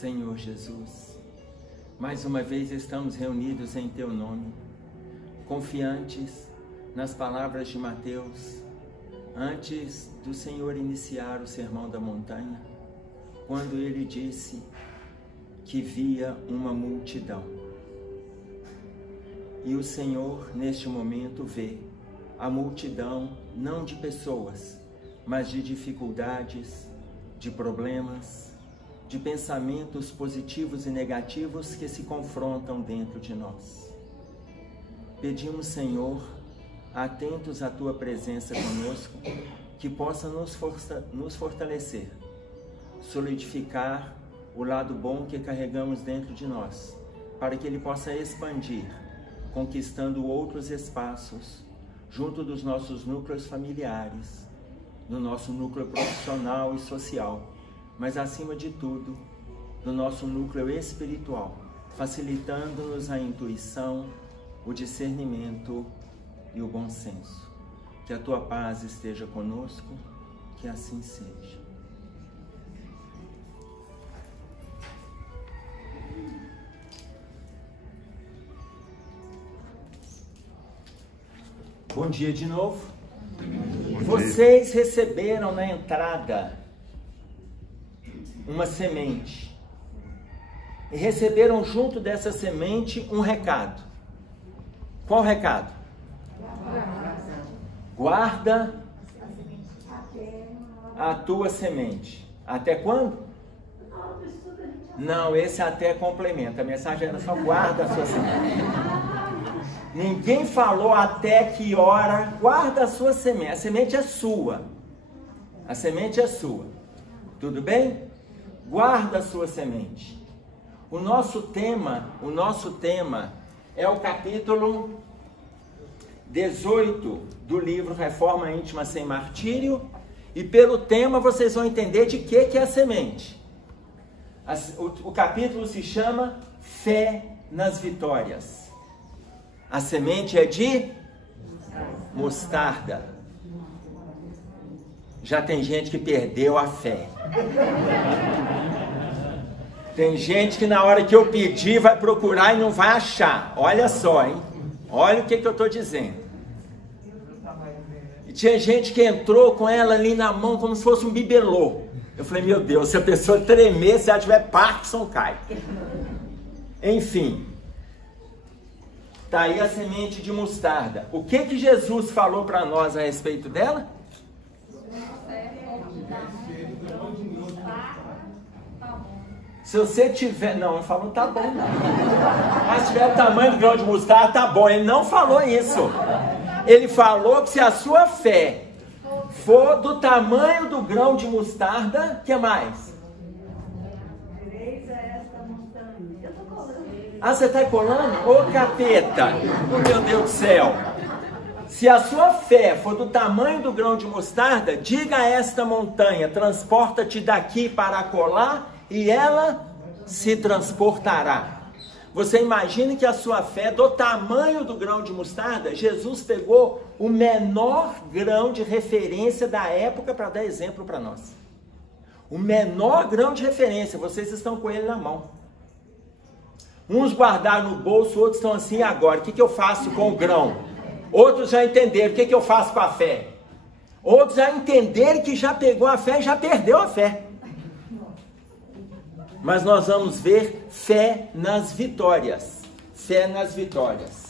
Senhor Jesus, mais uma vez estamos reunidos em Teu nome, confiantes nas palavras de Mateus, antes do Senhor iniciar o Sermão da Montanha, quando Ele disse que via uma multidão. E o Senhor, neste momento, vê a multidão não de pessoas, mas de dificuldades, de problemas, de pensamentos positivos e negativos que se confrontam dentro de nós. Pedimos, Senhor, atentos à Tua presença conosco, que possa nos fortalecer, solidificar o lado bom que carregamos dentro de nós, para que Ele possa expandir, conquistando outros espaços, junto dos nossos núcleos familiares, no nosso núcleo profissional e social, mas acima de tudo, no nosso núcleo espiritual, facilitando-nos a intuição, o discernimento e o bom senso. Que a Tua paz esteja conosco, que assim seja. Bom dia de novo. Vocês receberam na entrada uma semente e receberam junto dessa semente um recado. Qual recado? Guarda a tua semente. Até quando? Não, esse até complementa. A mensagem era só guarda a sua semente. Ninguém falou até que hora. Guarda a sua semente. A semente é sua. A semente é sua. Tudo bem? Guarda a sua semente. O nosso tema é o capítulo 18 do livro Reforma Íntima Sem Martírio. E pelo tema vocês vão entender de que é a semente. O capítulo se chama Fé nas Vitórias. A semente é de mostarda. Já tem gente que perdeu a fé. Tem gente que na hora que eu pedir vai procurar e não vai achar. Olha só, hein? Olha o que eu estou dizendo. E tinha gente que entrou com ela ali na mão como se fosse um bibelô. Eu falei, meu Deus, se a pessoa tremer, se ela tiver Parkinson, cai. Enfim. Está aí a semente de mostarda. O que Jesus falou para nós a respeito dela? Se você tiver... Não, ele falou tá bom não. Mas se tiver o tamanho do grão de mostarda, tá bom. Ele não falou isso. Ele falou que se a sua fé for do tamanho do grão de mostarda, o que mais? Ah, você está colando? Ô capeta! Oh, meu Deus do céu! Se a sua fé for do tamanho do grão de mostarda, diga a esta montanha, transporta-te daqui para acolá, e ela se transportará. Você imagina que a sua fé é do tamanho do grão de mostarda? Jesus pegou o menor grão de referência da época para dar exemplo para nós. O menor grão de referência, vocês estão com ele na mão. Uns guardaram no bolso, outros estão assim agora. O que eu faço com o grão? Outros já entenderam. O que eu faço com a fé? Outros já entenderam que já pegou a fé e já perdeu a fé. Mas nós vamos ver fé nas vitórias. Fé nas vitórias.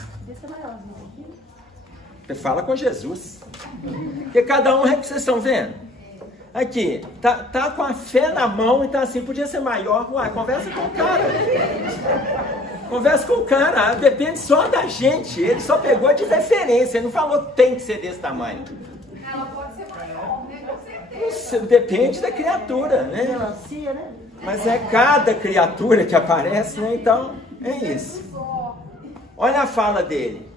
Você fala com Jesus. Porque cada um é que vocês estão vendo. Aqui, tá com a fé na mão e tá assim, podia ser maior. Uai, conversa com o cara. Conversa com o cara. Depende só da gente. Ele só pegou de referência. Ele não falou que tem que ser desse tamanho. Ela pode ser maior, né? Com certeza. Depende da criatura, né? Melancia, né? Mas é cada criatura que aparece, né? Então, é isso. Olha a fala dele.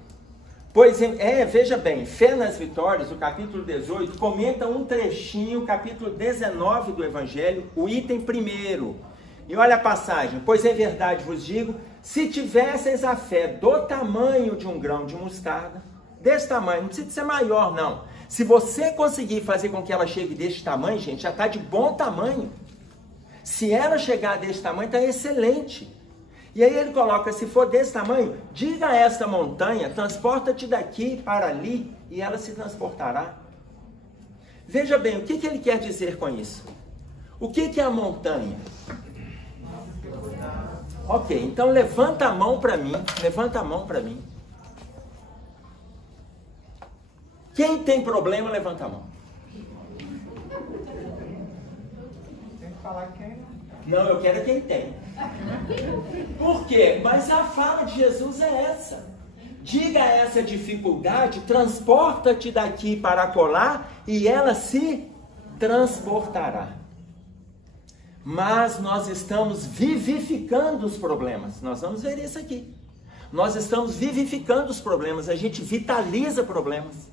Veja bem, Fé nas Vitórias, o capítulo 18, comenta um trechinho, capítulo 19 do Evangelho, o item 1. E olha a passagem. Pois em verdade vos digo, se tivesseis a fé do tamanho de um grão de mostarda, desse tamanho, não precisa ser maior não. Se você conseguir fazer com que ela chegue desse tamanho, gente, já está de bom tamanho. Se ela chegar desse tamanho, está excelente. E aí ele coloca, se for desse tamanho, diga a esta montanha, transporta-te daqui para ali, e ela se transportará. Veja bem, o que ele quer dizer com isso? O que é a montanha? Ok, então levanta a mão para mim, levanta a mão para mim. Quem tem problema, levanta a mão. Tem que falar quem. Não, eu quero quem tem. Por quê? Mas a fala de Jesus é essa. Diga essa dificuldade, transporta-te daqui para acolá e ela se transportará. Mas nós estamos vivificando os problemas. Nós vamos ver isso aqui. Nós estamos vivificando os problemas, a gente vitaliza problemas.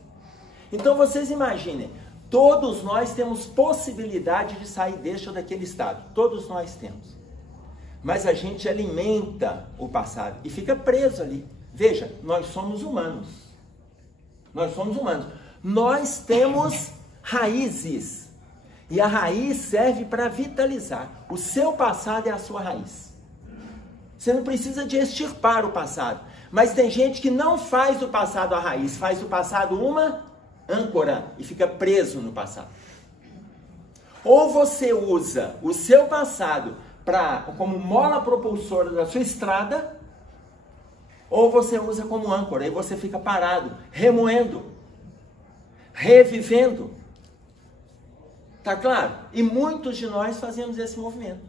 Então vocês imaginem, todos nós temos possibilidade de sair deste ou daquele estado. Todos nós temos. Mas a gente alimenta o passado e fica preso ali. Veja, nós somos humanos. Nós somos humanos. Nós temos raízes. E a raiz serve para vitalizar. O seu passado é a sua raiz. Você não precisa de extirpar o passado. Mas tem gente que não faz do passado a raiz, faz do passado uma âncora e fica preso no passado. Ou você usa o seu passado como mola propulsora da sua estrada, ou você usa como âncora e você fica parado, remoendo, revivendo. Tá claro? E muitos de nós fazemos esse movimento.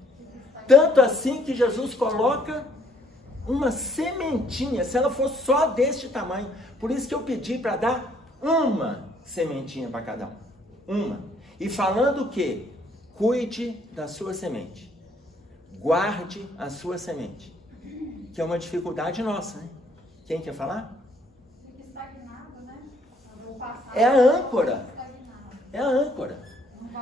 Tanto assim que Jesus coloca uma sementinha, se ela for só deste tamanho. Por isso que eu pedi para dar uma sementinha para cada um. Uma. E falando o quê? Cuide da sua semente. Guarde a sua semente. Que é uma dificuldade nossa, né? Quem quer falar? Fica estagnado, né? É a âncora. É a âncora.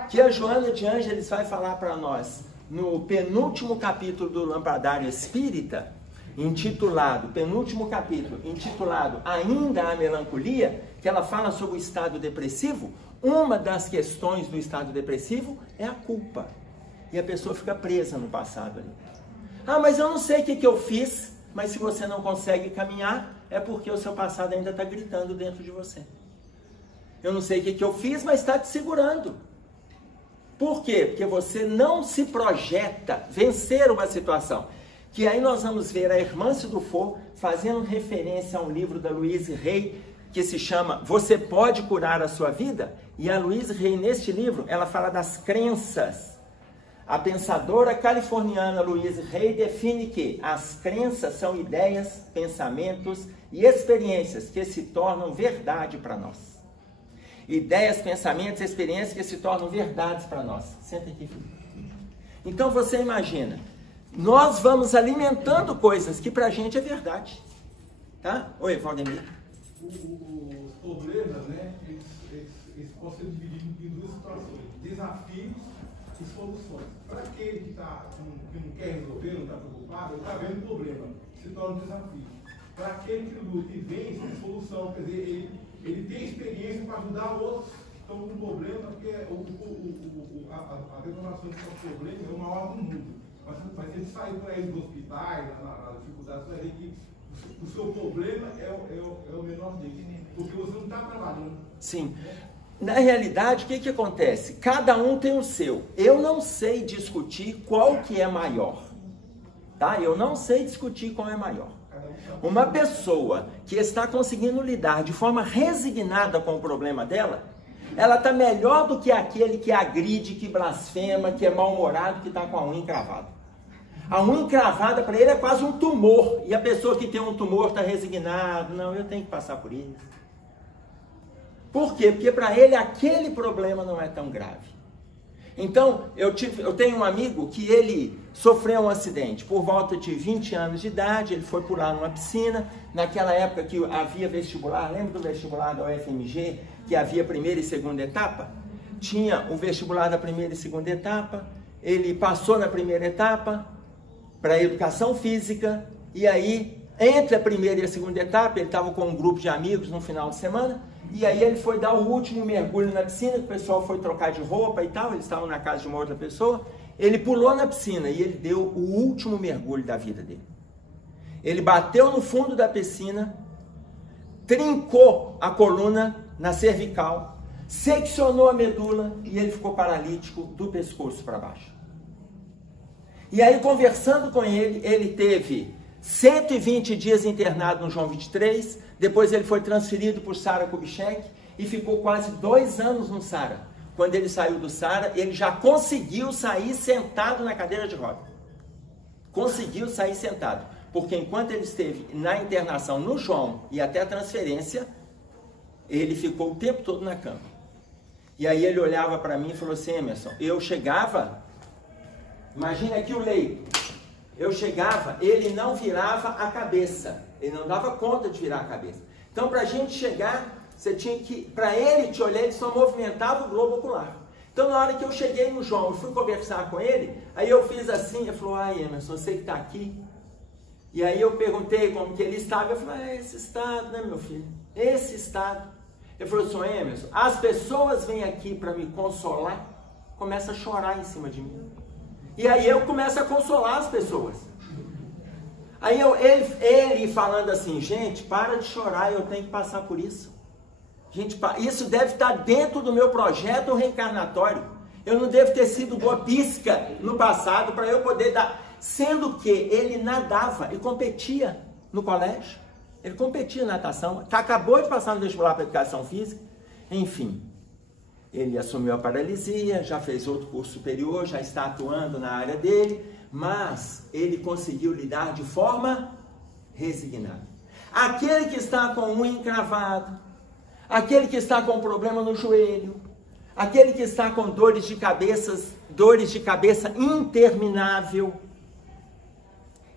Que a Joana de Ângeles vai falar para nós no penúltimo capítulo do Lampadário Espírita, penúltimo capítulo, intitulado Ainda a Melancolia, que ela fala sobre o estado depressivo. Uma das questões do estado depressivo é a culpa. E a pessoa fica presa no passado ali. Ah, mas eu não sei o que eu fiz. Mas se você não consegue caminhar, é porque o seu passado ainda está gritando dentro de você. Eu não sei o que eu fiz, mas está te segurando. Por quê? Porque você não se projeta vencer uma situação. Que aí nós vamos ver a Hermance Dufour fazendo referência a um livro da Louise Hay, que se chama Você Pode Curar a Sua Vida? E a Louise Hay, neste livro, ela fala das crenças. A pensadora californiana Louise Hay define que as crenças são ideias, pensamentos e experiências que se tornam verdade para nós. Ideias, pensamentos e experiências que se tornam verdades para nós. Senta aqui, filho. Então você imagina, nós vamos alimentando coisas que para a gente é verdade. Tá? Oi, Valdemir. Os problemas, né, eles podem ser divididos em duas situações: desafios e soluções. Para aquele que não quer resolver, não está preocupado, ele está vendo o problema, se torna um desafio. Para aquele que luta e vence, é solução. Quer dizer, ele tem experiência para ajudar outros que estão com problema, porque a detonação do problema é uma hora do mundo. Mas se ele sair para ele dos hospitais, na dificuldade, você vai ver que o seu problema é o menor dele, porque você não está trabalhando. Sim. Na realidade, o que acontece? Cada um tem o seu. Eu não sei discutir qual que é maior. Tá? Eu não sei discutir qual é maior. Uma pessoa que está conseguindo lidar de forma resignada com o problema dela, ela está melhor do que aquele que agride, que blasfema, que é mal-humorado, que está com a unha encravada. A unha encravada para ele é quase um tumor. E a pessoa que tem um tumor está resignada. Não, eu tenho que passar por isso. Por quê? Porque para ele aquele problema não é tão grave. Então, eu tenho um amigo que ele sofreu um acidente por volta de 20 anos de idade, ele foi pular numa piscina, naquela época que havia vestibular, lembra do vestibular da UFMG, que havia primeira e segunda etapa? Tinha o vestibular da primeira e segunda etapa, ele passou na primeira etapa para a educação física, e aí, entre a primeira e a segunda etapa, ele estava com um grupo de amigos no final de semana, e aí ele foi dar o último mergulho na piscina, o pessoal foi trocar de roupa e tal, eles estavam na casa de uma outra pessoa, Ele pulou na piscina e ele deu o último mergulho da vida dele. Ele bateu no fundo da piscina, trincou a coluna na cervical, seccionou a medula e ele ficou paralítico do pescoço para baixo. E aí, conversando com ele, ele teve 120 dias internado no João 23, depois ele foi transferido por Sara Kubitschek e ficou quase 2 anos no Sara. Quando ele saiu do Sara, ele já conseguiu sair sentado na cadeira de roda. Conseguiu sair sentado. Porque enquanto ele esteve na internação no João e até a transferência, ele ficou o tempo todo na cama. E aí ele olhava para mim e falou assim: Emerson, eu chegava, imagina aqui o leito, eu chegava, ele não virava a cabeça, ele não dava conta de virar a cabeça. Então, para a gente chegar, você tinha que, para ele te olhar, ele só movimentava o globo ocular. Então, na hora que eu cheguei no João e fui conversar com ele, aí eu fiz assim, ele falou: ai, Emerson, você que está aqui. E aí eu perguntei como que ele estava, eu falei: esse estado, né, meu filho? Esse estado. Ele falou assim: Emerson, as pessoas vêm aqui para me consolar, começam a chorar em cima de mim. E aí eu começo a consolar as pessoas. Aí ele falando assim: gente, para de chorar, eu tenho que passar por isso. Gente, isso deve estar dentro do meu projeto reencarnatório. Eu não devo ter sido boa pisca no passado para eu poder dar... Sendo que ele nadava e competia no colégio. Ele competia na natação. Acabou de passar no vestibular para educação física. Enfim, ele assumiu a paralisia, já fez outro curso superior, já está atuando na área dele, mas ele conseguiu lidar de forma resignada. Aquele que está com unha encravado, aquele que está com problema no joelho, aquele que está com dores de cabeça interminável,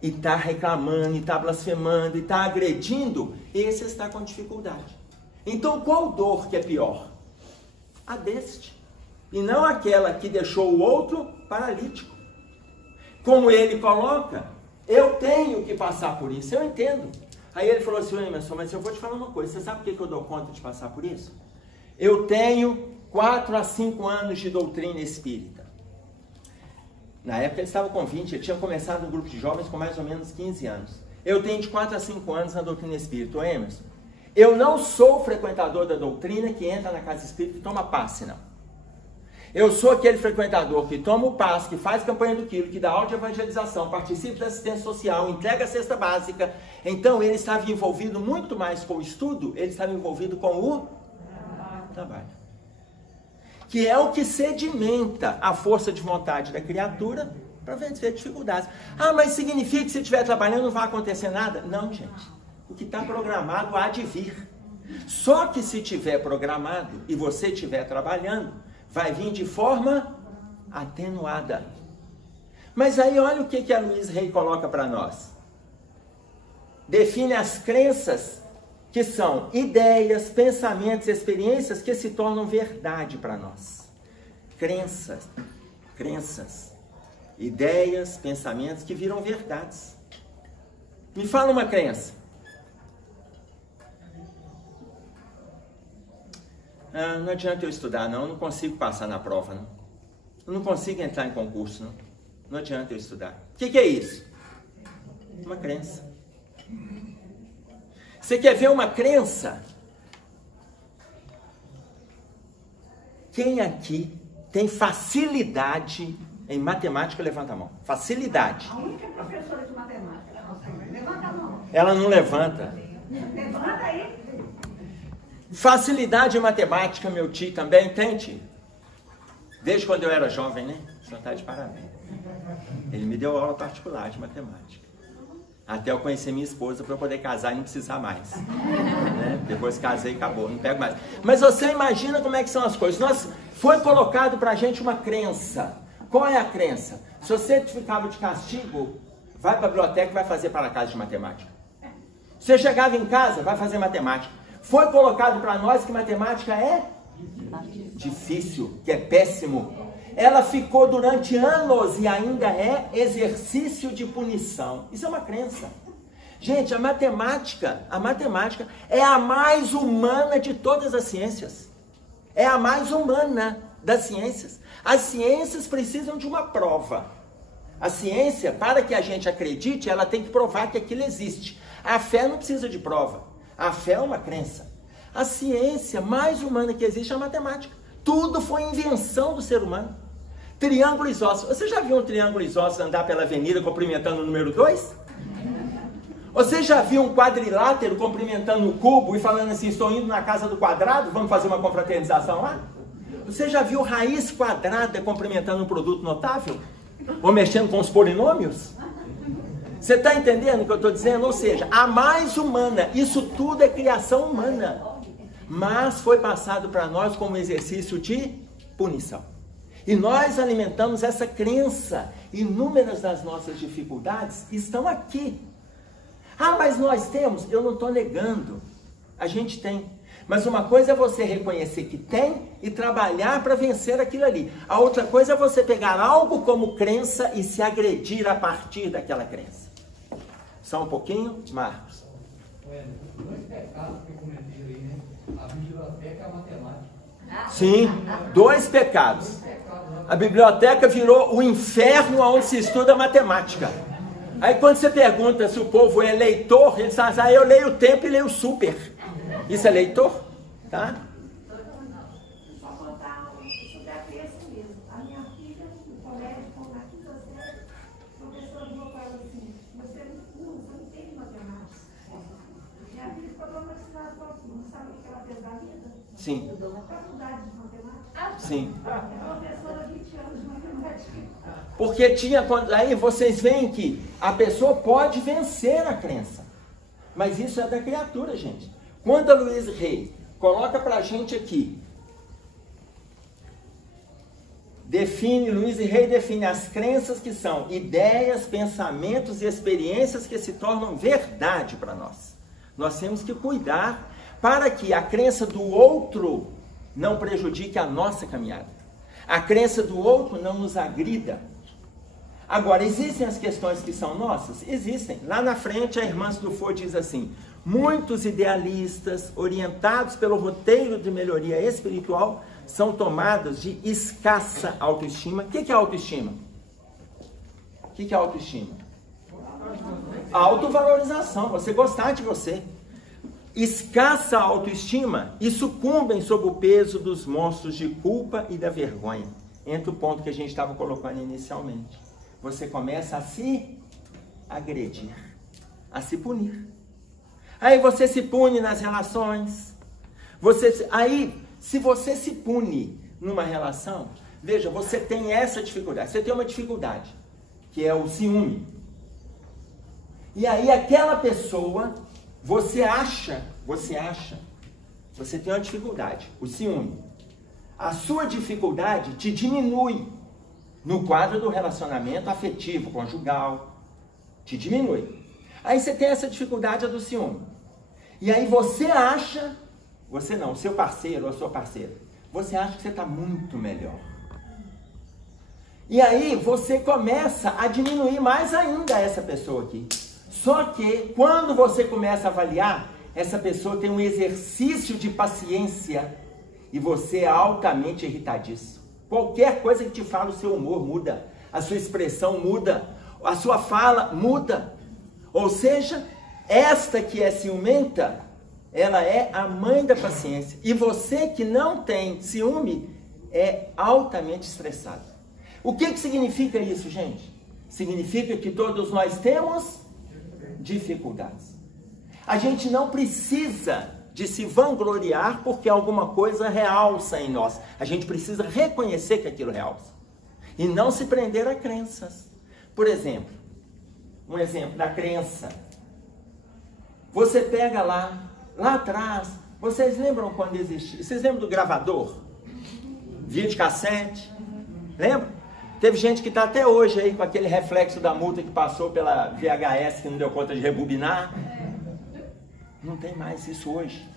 e está reclamando, e está blasfemando, e está agredindo, esse está com dificuldade. Então, qual dor que é pior? A deste. E não aquela que deixou o outro paralítico. Como ele coloca, eu tenho que passar por isso, eu entendo. Aí ele falou assim: Emerson, mas eu vou te falar uma coisa, você sabe por que eu dou conta de passar por isso? Eu tenho 4 a 5 anos de doutrina espírita. Na época ele estava com 20, ele tinha começado um grupo de jovens com mais ou menos 15 anos. Eu tenho de 4 a 5 anos na doutrina espírita. Ô Emerson, eu não sou frequentador da doutrina que entra na casa espírita e toma passe, não. Eu sou aquele frequentador que toma o passe, que faz campanha do quilo, que dá aula de evangelização, participa da assistência social, entrega a cesta básica. Então ele estava envolvido muito mais com o estudo, ele estava envolvido com o trabalho. Que é o que sedimenta a força de vontade da criatura para vencer dificuldades. Ah, mas significa que se estiver trabalhando não vai acontecer nada? Não, gente. O que está programado há de vir. Só que se estiver programado e você estiver trabalhando, vai vir de forma atenuada. Mas aí olha o que a Luiz Rey coloca para nós. Define as crenças, que são ideias, pensamentos, experiências que se tornam verdade para nós. Crenças, ideias, pensamentos que viram verdades. Me fala uma crença. Ah, não adianta eu estudar, não. Eu não consigo passar na prova, não. Eu não consigo entrar em concurso, não. Não adianta eu estudar. O que é isso? Uma crença. Você quer ver uma crença? Quem aqui tem facilidade em matemática, levanta a mão. Facilidade. A única professora de matemática. Levanta a mão. Ela não levanta. Levanta aí. Facilidade em matemática, meu tio também tem, tio? Desde quando eu era jovem, né? O senhor está de parabéns. Ele me deu aula particular de matemática. Até eu conhecer minha esposa para eu poder casar e não precisar mais. Né? Depois casei e acabou, não pego mais. Mas você imagina como é que são as coisas. Foi colocado para a gente uma crença. Qual é a crença? Se você ficava de castigo, vai para a biblioteca e vai fazer para casa de matemática. Você chegava em casa, vai fazer matemática. Foi colocado para nós que matemática é difícil, que é péssimo. Ela ficou durante anos e ainda é exercício de punição. Isso é uma crença. Gente, a matemática é a mais humana de todas as ciências. É a mais humana. das ciências. As ciências precisam de uma prova. A ciência, para que a gente acredite, ela tem que provar que aquilo existe. A fé não precisa de prova. A fé é uma crença. A ciência mais humana que existe é a matemática. Tudo foi invenção do ser humano. Triângulo isósceles. Você já viu um triângulo isósceles andar pela avenida cumprimentando o número 2? Você já viu um quadrilátero cumprimentando o cubo e falando assim, estou indo na casa do quadrado, vamos fazer uma confraternização lá? Você já viu raiz quadrada cumprimentando um produto notável? Ou mexendo com os polinômios? Você está entendendo o que eu estou dizendo? Ou seja, a mais humana, isso tudo é criação humana. Mas foi passado para nós como exercício de punição. E nós alimentamos essa crença. Inúmeras das nossas dificuldades estão aqui. Ah, mas nós temos? Eu não estou negando. A gente tem. Mas uma coisa é você reconhecer que tem e trabalhar para vencer aquilo ali. A outra coisa é você pegar algo como crença e se agredir a partir daquela crença. Só um pouquinho, Marcos. Dois pecados que eu comentei aí, né? A biblioteca e a matemática. Sim, 2 pecados. A biblioteca virou o inferno onde se estuda matemática. Aí quando você pergunta se o povo é leitor, eles falam assim, eu leio o tempo e leio o super. Isso é leitor? Tá? Só contar estudar texto mesmo. A minha filha, no colégio, na quinta série, o professor falou para ela assim, você não tem matemática. Minha filha falou, mas não sabe o que ela fez da vida? Sim. Faculdade de matemática. Sim. É professora de 20 anos de matemática. Porque tinha, aí vocês veem que a pessoa pode vencer a crença. Mas isso é da criatura, gente. Quando a Luiz Rey coloca pra gente aqui, Luiz Rey define as crenças que são ideias, pensamentos e experiências que se tornam verdade para nós. Nós temos que cuidar para que a crença do outro não prejudique a nossa caminhada. A crença do outro não nos agrida. Agora, existem as questões que são nossas? Existem. Lá na frente, a irmã Dufour diz assim, muitos idealistas, orientados pelo roteiro de melhoria espiritual, são tomados de escassa autoestima. O que é autoestima? O que é autoestima? Autovalorização, você gostar de você. Escassa autoestima e sucumbem sob o peso dos monstros de culpa e da vergonha. Entra o ponto que a gente estava colocando inicialmente. Você começa a se agredir, a se punir. Aí você se pune nas relações. Aí, se você se pune numa relação, veja, você tem essa dificuldade. Você tem uma dificuldade, que é o ciúme. E aí aquela pessoa, você tem uma dificuldade, o ciúme. A sua dificuldade te diminui no quadro do relacionamento afetivo, conjugal. Te diminui. Aí você tem essa dificuldade do ciúme. E aí você acha, você não, o seu parceiro ou a sua parceira, você acha que você está muito melhor. E aí você começa a diminuir mais ainda essa pessoa aqui. Só que quando você começa a avaliar, essa pessoa tem um exercício de paciência e você é altamente irritadiço. Qualquer coisa que te fala, o seu humor muda, a sua expressão muda, a sua fala muda. Ou seja, esta que é ciumenta, ela é a mãe da paciência. E você que não tem ciúme, é altamente estressado. O que significa isso, gente? Significa que todos nós temos dificuldades. A gente não precisa de se vangloriar porque alguma coisa realça em nós. A gente precisa reconhecer que aquilo realça. E não se prender a crenças. Por exemplo, um exemplo da crença. Você pega lá atrás, vocês lembram quando existia? Vocês lembram do gravador? Videocassete? Lembra? Teve gente que está até hoje aí com aquele reflexo da multa que passou pela VHS que não deu conta de rebobinar. Não tem mais isso hoje.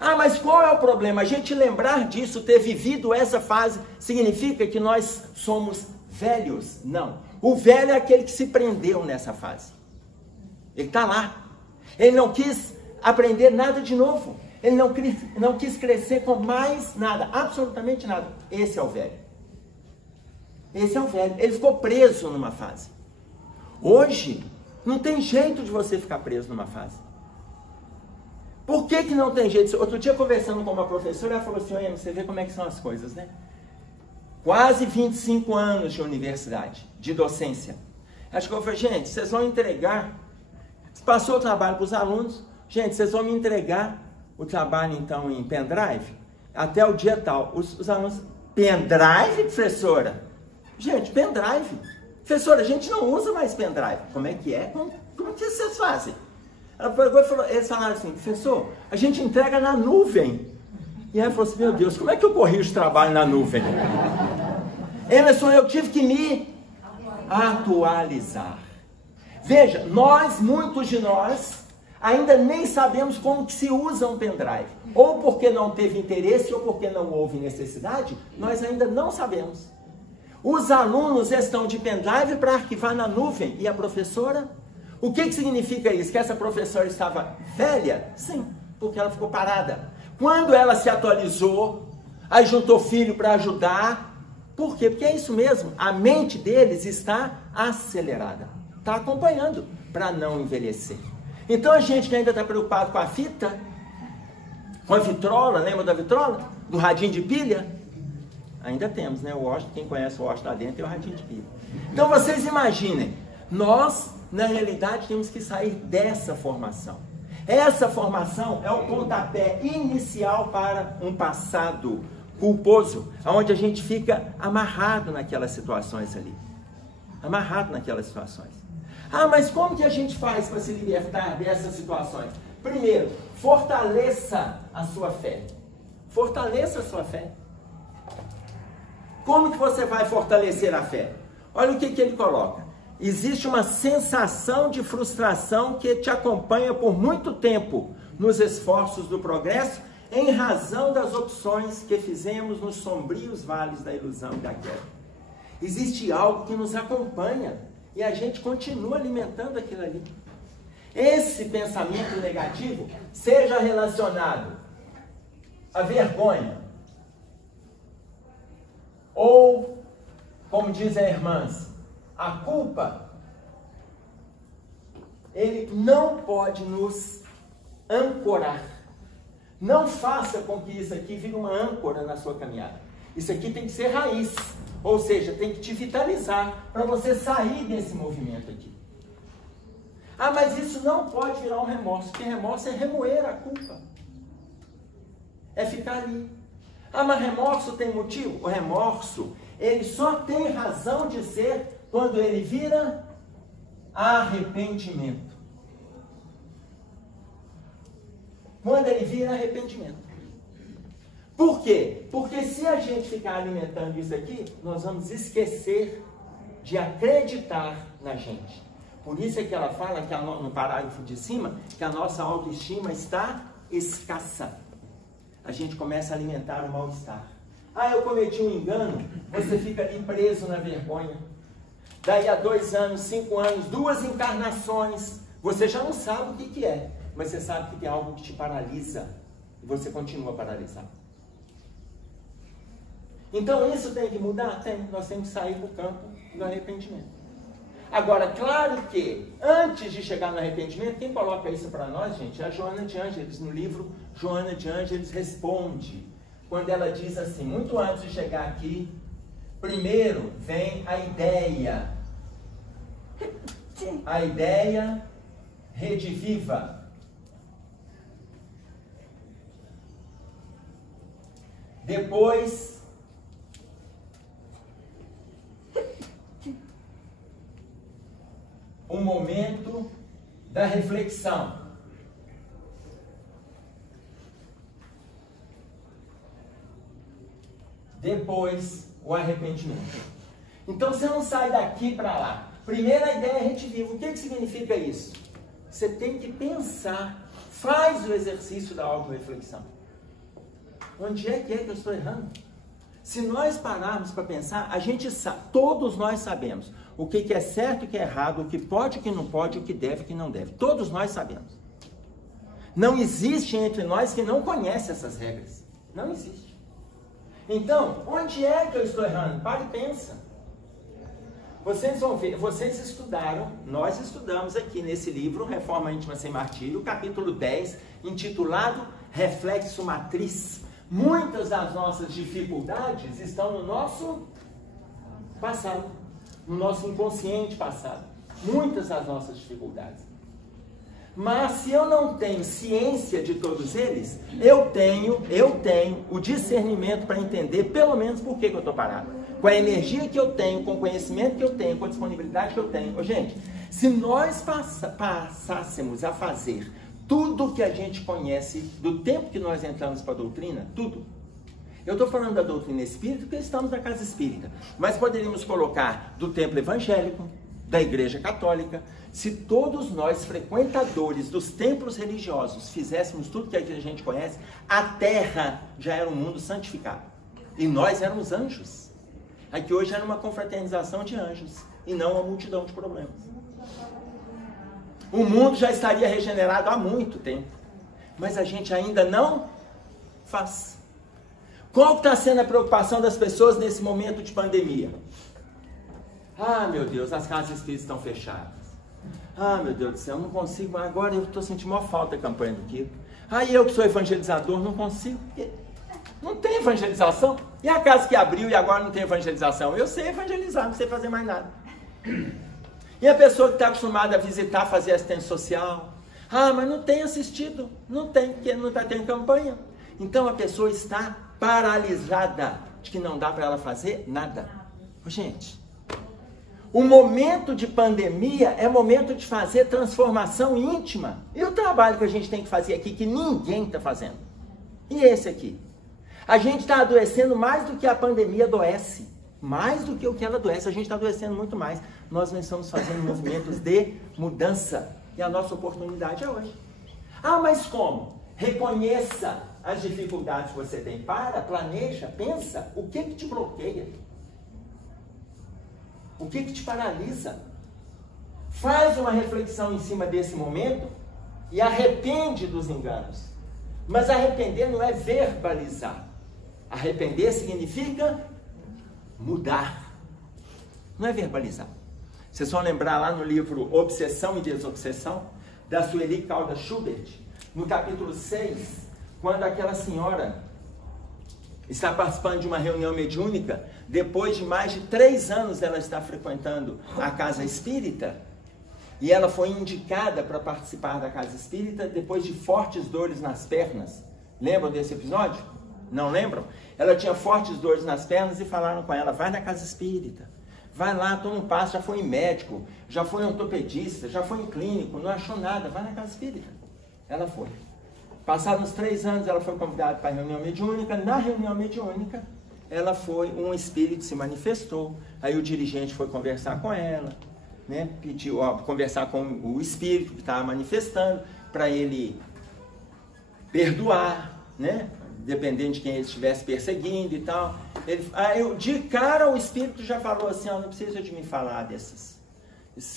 Ah, mas qual é o problema? A gente lembrar disso, ter vivido essa fase, significa que nós somos velhos? Não. O velho é aquele que se prendeu nessa fase. Ele está lá. Ele não quis aprender nada de novo. Ele não quis crescer com mais nada, absolutamente nada. Esse é o velho. Esse é o velho. Ele ficou preso numa fase. Hoje, não tem jeito de você ficar preso numa fase. Por que que não tem jeito? Outro dia, conversando com uma professora, ela falou assim, olha, você vê como é que são as coisas, né? Quase 25 anos de universidade, de docência. Acho que eu falei, gente, vocês vão entregar, passou o trabalho para os alunos, gente, vocês vão me entregar o trabalho, então, em pendrive, até o dia tal. Os alunos, pendrive, professora? Gente, pendrive. Professora, a gente não usa mais pendrive. Como é que é? Como que vocês fazem? Ela pegou e falou, eles falaram assim, professor, a gente entrega na nuvem. E ela falou assim, meu Deus, como é que eu corrijo o trabalho na nuvem? Emerson, eu tive que me atualizar. Veja, muitos de nós, ainda nem sabemos como que se usa um pendrive. Ou porque não teve interesse, ou porque não houve necessidade, nós ainda não sabemos. Os alunos estão de pendrive para arquivar na nuvem. E a professora? O que significa isso? Que essa professora estava velha? Sim, porque ela ficou parada. Quando ela se atualizou, aí juntou filho para ajudar. Por quê? Porque é isso mesmo. A mente deles está acelerada. Está acompanhando para não envelhecer. Então a gente que ainda está preocupado com a fita, com a vitrola, lembra da vitrola? Do radinho de pilha? Ainda temos, né? O Washington, quem conhece o Washington lá dentro, tem o radinho de pilha. Então vocês imaginem, nós, na realidade, temos que sair dessa formação. Essa formação é o pontapé inicial para um passado culposo, onde a gente fica amarrado naquelas situações ali. Amarrado naquelas situações. Ah, mas como que a gente faz para se libertar dessas situações? Primeiro, fortaleça a sua fé. Fortaleça a sua fé. Como que você vai fortalecer a fé? Olha o que ele coloca. Existe uma sensação de frustração que te acompanha por muito tempo nos esforços do progresso, em razão das opções que fizemos nos sombrios vales da ilusão e da queda. Existe algo que nos acompanha e a gente continua alimentando aquilo ali. Esse pensamento negativo, seja relacionado à vergonha, ou, como dizem as irmãs, a culpa, ele não pode nos ancorar. Não faça com que isso aqui vire uma âncora na sua caminhada. Isso aqui tem que ser raiz, ou seja, tem que te vitalizar para você sair desse movimento aqui. Ah, mas isso não pode virar um remorso, porque remorso é remoer a culpa. É ficar ali. Ah, mas remorso tem motivo? O remorso, ele só tem razão de ser quando ele vira arrependimento. Quando ele vira arrependimento. Por quê? Porque se a gente ficar alimentando isso aqui, nós vamos esquecer de acreditar na gente. Por isso é que ela fala, que no parágrafo de cima, que a nossa autoestima está escassa. A gente começa a alimentar o mal-estar. Ah, eu cometi um engano, você fica ali preso na vergonha. Daí a 2 anos, 5 anos, 2 encarnações, você já não sabe o que é, mas você sabe que tem algo que te paralisa e você continua paralisado. Então isso tem que mudar? Tem. Nós temos que sair do campo do arrependimento. Agora, claro que antes de chegar no arrependimento, quem coloca isso para nós, gente, é a Joana de Ângeles. No livro Joana de Ângeles responde, quando ela diz assim, muito antes de chegar aqui, primeiro vem a ideia rediviva. Depois, o momento da reflexão. Depois, o arrependimento. Então, você não sai daqui para lá. Primeiro, a ideia é rediviva. O que significa isso? Você tem que pensar. Faz o exercício da autorreflexão. Onde é que eu estou errando? Se nós pararmos para pensar, a gente sabe, todos nós sabemos o que é certo e o que é errado, o que pode e o que não pode, o que deve e o que não deve. Todos nós sabemos. Não existe entre nós que não conhece essas regras. Não existe. Então, onde é que eu estou errando? Para e pensa. Vocês vão ver, vocês estudaram, nós estudamos aqui nesse livro, Reforma Íntima Sem Martírio, capítulo 10, intitulado Reflexo Matriz. Muitas das nossas dificuldades estão no nosso passado, no nosso inconsciente passado. Muitas das nossas dificuldades. Mas se eu não tenho ciência de todos eles, eu tenho o discernimento para entender pelo menos por que eu estou parado. Com a energia que eu tenho, com o conhecimento que eu tenho, com a disponibilidade que eu tenho. Ô, gente, se nós passássemos a fazer tudo que a gente conhece do tempo que nós entramos para a doutrina, tudo. Eu estou falando da doutrina espírita porque estamos na casa espírita, mas poderíamos colocar do templo evangélico, da igreja católica. Se todos nós, frequentadores dos templos religiosos, fizéssemos tudo que a gente conhece, a terra já era um mundo santificado. E nós éramos anjos. Aqui hoje era uma confraternização de anjos, e não uma multidão de problemas. O mundo já estaria regenerado há muito tempo, mas a gente ainda não faz. Qual está sendo a preocupação das pessoas nesse momento de pandemia? Ah, meu Deus, as casas espíritas estão fechadas. Ah, meu Deus do céu, não consigo, agora eu estou sentindo maior falta da campanha do Kiko. Ah, eu que sou evangelizador, não consigo. Não tem evangelização. E a casa que abriu e agora não tem evangelização? Eu sei evangelizar, não sei fazer mais nada. E a pessoa que está acostumada a visitar, fazer assistência social? Ah, mas não tem assistido. Não tem, porque não está tendo campanha. Então a pessoa está paralisada, de que não dá para ela fazer nada. Gente, o momento de pandemia é momento de fazer transformação íntima. E o trabalho que a gente tem que fazer aqui, que ninguém está fazendo. E esse aqui? A gente está adoecendo mais do que a pandemia adoece. Mais do que o que ela adoece, a gente está adoecendo muito mais. Nós não estamos fazendo movimentos de mudança. E a nossa oportunidade é hoje. Ah, mas como? Reconheça as dificuldades que você tem. Planeja, pensa. O que te bloqueia? O que te paralisa? Faz uma reflexão em cima desse momento e arrepende dos enganos. Mas arrepender não é verbalizar. Arrepender significa mudar. Não é verbalizar. Vocês vão lembrar lá no livro Obsessão e Desobsessão, da Sueli Caldas Schubert, no capítulo 6, quando aquela senhora está participando de uma reunião mediúnica, depois de mais de 3 anos ela está frequentando a casa espírita, e ela foi indicada para participar da casa espírita depois de fortes dores nas pernas. Lembram desse episódio? Não lembram? Ela tinha fortes dores nas pernas e falaram com ela, vai na casa espírita. Vai lá, toma um passo, já foi em médico, já foi em ortopedista, já foi em clínico, não achou nada, vai na casa espírita. Ela foi. Passados uns 3 anos, ela foi convidada para a reunião mediúnica. Na reunião mediúnica, um espírito se manifestou. Aí o dirigente foi conversar com ela, né? Pediu, conversar com o espírito que estava manifestando, para ele perdoar, né? Dependendo de quem ele estivesse perseguindo e tal. De cara o espírito já falou assim, não precisa de me falar desses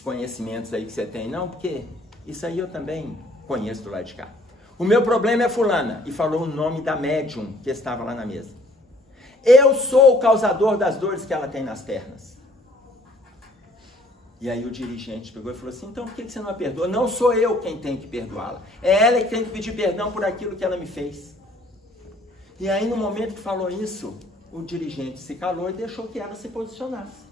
conhecimentos aí que você tem, não, porque isso aí eu também conheço do lado de cá. O meu problema é fulana, e falou o nome da médium que estava lá na mesa. Eu sou o causador das dores que ela tem nas pernas. E aí o dirigente pegou e falou assim, então por que você não a perdoa? Não sou eu quem tem que perdoá-la, é ela que tem que pedir perdão por aquilo que ela me fez. E aí no momento que falou isso, o dirigente se calou e deixou que ela se posicionasse.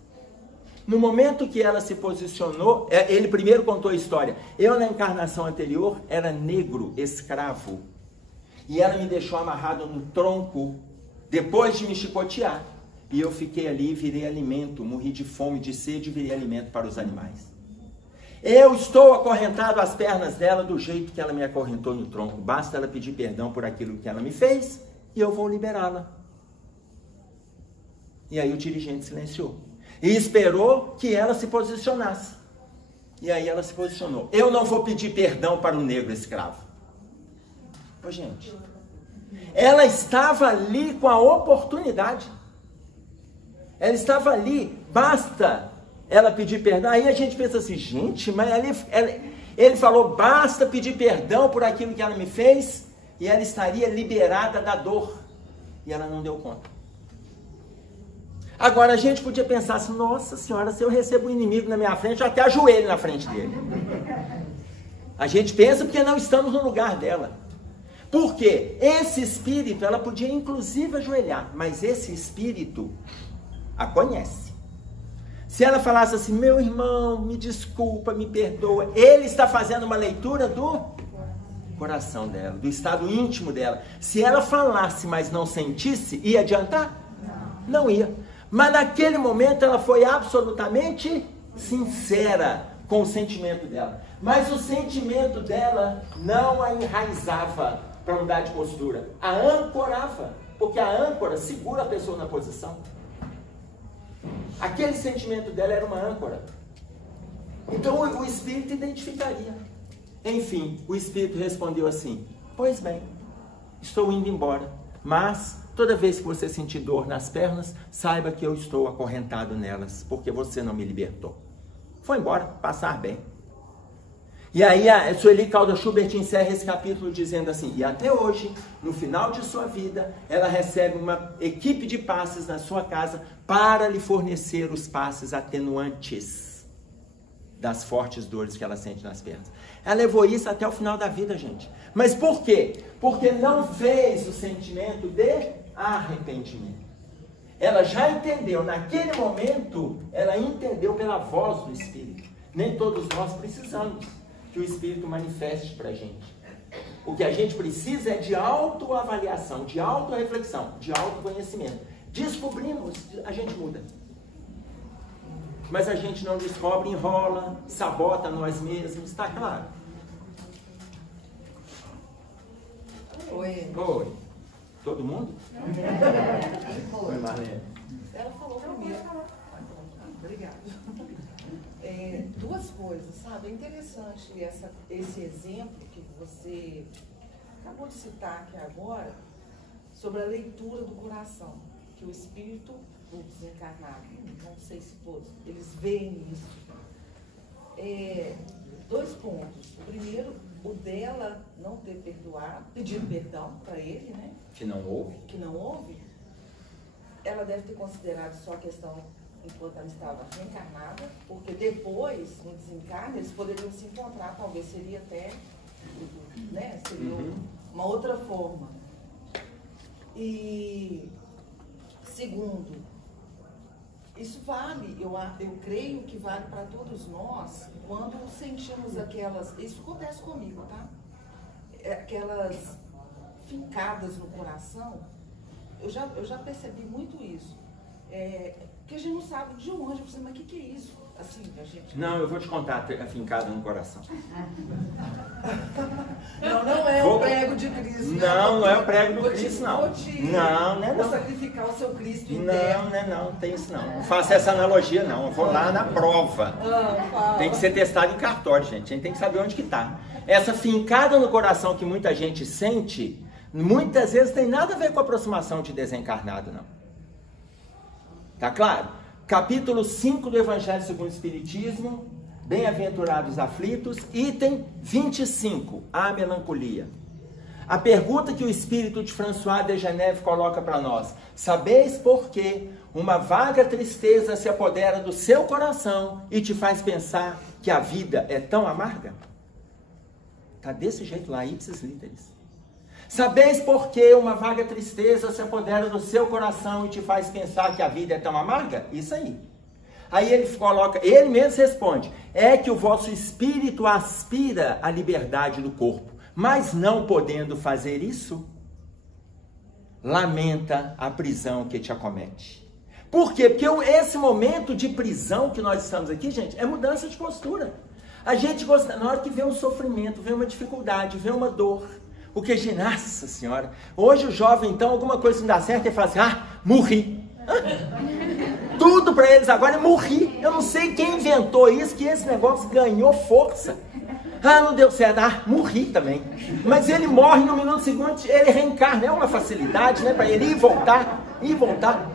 No momento que ela se posicionou, ele primeiro contou a história. Eu, na encarnação anterior, era negro, escravo. E ela me deixou amarrado no tronco, depois de me chicotear. E eu fiquei ali e virei alimento, morri de fome, de sede e virei alimento para os animais. Eu estou acorrentado às pernas dela do jeito que ela me acorrentou no tronco. Basta ela pedir perdão por aquilo que ela me fez e eu vou liberá-la. E aí o dirigente silenciou. E esperou que ela se posicionasse. E aí ela se posicionou. Eu não vou pedir perdão para o negro escravo. Ô, gente, ela estava ali com a oportunidade. Ela estava ali, basta ela pedir perdão. Aí a gente pensa assim, gente, mas Ele falou, basta pedir perdão por aquilo que ela me fez, e ela estaria liberada da dor. E ela não deu conta. Agora a gente podia pensar assim, nossa senhora, se eu recebo um inimigo na minha frente, eu até ajoelho na frente dele. A gente pensa porque não estamos no lugar dela. Por quê? Esse espírito, ela podia inclusive ajoelhar, mas esse espírito a conhece. Se ela falasse assim, meu irmão, me desculpa, me perdoa, ele está fazendo uma leitura do coração dela, do estado íntimo dela. Se ela falasse, mas não sentisse, ia adiantar? Não ia. Mas naquele momento ela foi absolutamente sincera com o sentimento dela. Mas o sentimento dela não a enraizava para mudar de postura. A ancorava, porque a âncora segura a pessoa na posição. Aquele sentimento dela era uma âncora. Então o espírito identificaria. Enfim, o espírito respondeu assim, pois bem, estou indo embora, mas toda vez que você sentir dor nas pernas, saiba que eu estou acorrentado nelas, porque você não me libertou. Foi embora, passar bem. E aí a Sueli Caldas Schubert encerra esse capítulo dizendo assim, e até hoje, no final de sua vida, ela recebe uma equipe de passes na sua casa para lhe fornecer os passes atenuantes das fortes dores que ela sente nas pernas. Ela levou isso até o final da vida, gente. Mas por quê? Porque não fez o sentimento de arrependimento. Ela já entendeu, naquele momento, ela entendeu pela voz do Espírito. Nem todos nós precisamos que o Espírito manifeste para a gente. O que a gente precisa é de autoavaliação, de autorreflexão, de autoconhecimento. Descobrimos, a gente muda. Mas a gente não descobre, enrola, sabota nós mesmos, está claro? Oi. Oi. Todo mundo? Oi, Marlene. Ela falou primeiro. Obrigada. Duas coisas, sabe? É interessante esse exemplo que você acabou de citar aqui agora, sobre a leitura do coração, que o espírito do desencarnado, não sei se todos, eles veem isso. Dois pontos. O primeiro, o dela não ter perdoado, pedido perdão para ele, né? Que não houve. Que não houve. Ela deve ter considerado só a questão enquanto ela estava reencarnada, porque depois, no desencarne, eles poderiam se encontrar, talvez seria até, né? Seria uma outra forma. E segundo, isso vale, eu creio que vale para todos nós, quando sentimos aquelas, isso acontece comigo, tá? Aquelas fincadas no coração, eu já percebi muito isso. Porque a gente não sabe de onde, eu falei, mas o que é isso? Assim, a gente... Não, eu vou te contar a fincada no coração. Não é o prego de Cristo. Não é o prego do Cristo, não. Não é não. Vou sacrificar o seu Cristo interno. Não tem isso não. Não faça essa analogia não, eu vou lá na prova. Tem que ser testado em cartório, gente. A gente tem que saber onde que tá. Essa fincada no coração que muita gente sente, muitas vezes tem nada a ver com a aproximação de desencarnado, não. Tá claro? Capítulo 5 do Evangelho segundo o Espiritismo, Bem-aventurados aflitos, item 25, a melancolia. A pergunta que o espírito de François de Geneve coloca para nós: sabeis por que uma vaga tristeza se apodera do seu coração e te faz pensar que a vida é tão amarga? Tá desse jeito lá, ipsis literis. Sabeis por que uma vaga tristeza se apodera do seu coração e te faz pensar que a vida é tão amarga? Isso aí. Aí ele coloca, ele mesmo responde: é que o vosso espírito aspira à liberdade do corpo, mas não podendo fazer isso, lamenta a prisão que te acomete. Por quê? Porque esse momento de prisão que nós estamos aqui, gente, é mudança de postura. A gente gosta, na hora que vê um sofrimento, vê uma dificuldade, vê uma dor, o que, gente, nossa senhora, hoje o jovem, então, alguma coisa não dá certo, ele fala assim: morri. Tudo para eles agora é morri. Eu não sei quem inventou isso, que esse negócio ganhou força. Não deu certo, morri também. Mas ele morre no minuto seguinte, ele reencarna, é uma facilidade, né, para ele ir e voltar.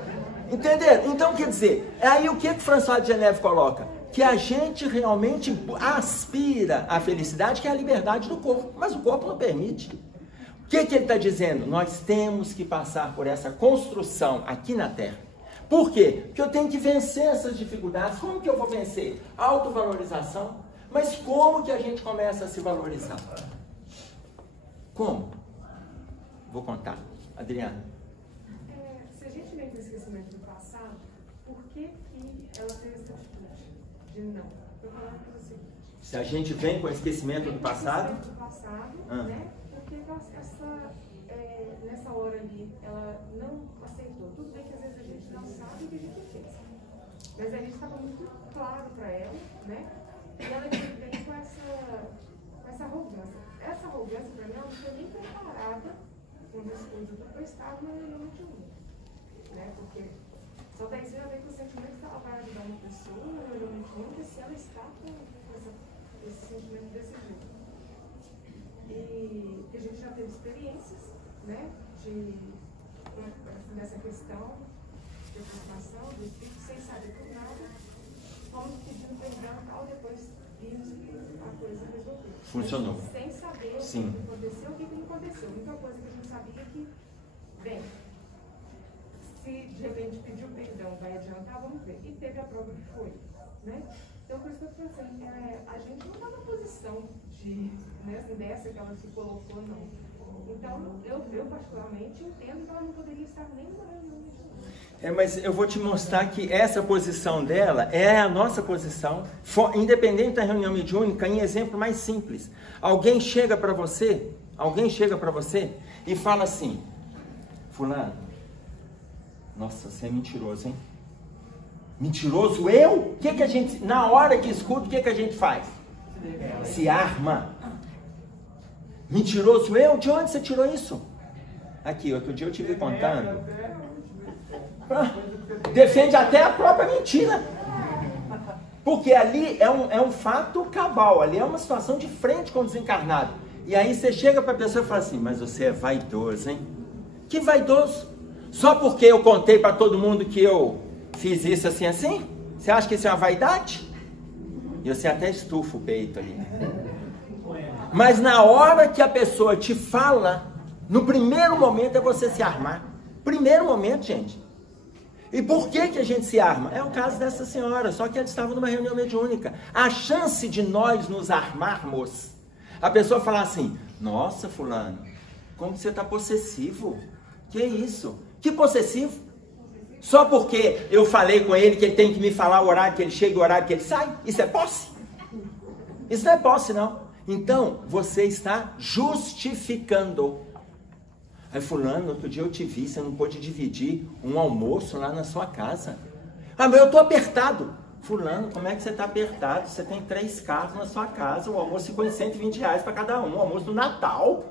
Entenderam? Então, quer dizer, aí o que François de Geneve coloca? que a gente realmente aspira à felicidade, que é a liberdade do corpo, mas o corpo não permite. O que ele está dizendo? Nós temos que passar por essa construção aqui na Terra. Por quê? Porque eu tenho que vencer essas dificuldades. Como que eu vou vencer? Autovalorização. Mas como que a gente começa a se valorizar? Como? Vou contar. Adriana. Se a gente vem com o esquecimento do passado, por que ela tem essa atitude de não? Eu vou falar para você. Se a gente vem com o esquecimento do passado? Né? Porque nessa hora ali, ela não aceitou. Tudo bem que às vezes a gente não sabe o que a gente fez. Mas ali estava muito claro para ela, né? E ela vem com essa arrogância. Essa arrogância, para mim, ela não foi nem preparada com as coisas do que eu estava no reunião de um. Né? Porque só daí você já vem com o sentimento que ela vai ajudar uma pessoa no reunião de um, se ela está com esse sentimento desse jeito. E a gente já teve experiências, né, nessa questão de aproximação do espírito, sem saber por nada, fomos pedindo perdão e tal, depois vimos que a coisa resolveu. Funcionou. Sem saber Sim. o que aconteceu, o que não aconteceu. A única coisa que a gente sabia é que, bem, se de repente pediu perdão, vai adiantar, vamos ver. E teve a prova que foi, né? Então, por isso que eu estou pensando, a gente não está na posição dessa que ela se colocou, não. Então, eu particularmente entendo que ela não poderia estar nem no reunião. Mas eu vou te mostrar que essa posição dela é a nossa posição, independente da reunião mediúnica, em exemplo mais simples. Alguém chega para você e fala assim: fulano, nossa, você é mentiroso, hein? Mentiroso eu? O que a gente, na hora que escuta, o que a gente faz? Se arma. Mentiroso eu? De onde você tirou isso? Aqui, outro dia eu te vi contando. Defende até a própria mentira. Porque ali é um fato cabal, ali é uma situação de frente com o desencarnado. E aí você chega para a pessoa e fala assim: mas você é vaidoso, hein? Que vaidoso? Só porque eu contei para todo mundo que eu fiz isso assim, assim? Você acha que isso é uma vaidade? E você até estufa o peito ali. Mas na hora que a pessoa te fala, no primeiro momento é você se armar. Primeiro momento, gente. E por que a gente se arma? É o caso dessa senhora, só que ela estava numa reunião mediúnica. A chance de nós nos armarmos, a pessoa falar assim: nossa, fulano, como você está possessivo? Que isso? Que possessivo? Só porque eu falei com ele que ele tem que me falar o horário que ele chega e o horário que ele sai? Isso é posse? Isso não é posse, não. Então, você está justificando. Aí, fulano, outro dia eu te vi, você não pôde dividir um almoço lá na sua casa. Ah, mas eu estou apertado. Fulano, como é que você está apertado? Você tem 3 casas na sua casa, o almoço ficou em R$120 para cada um, o almoço do Natal.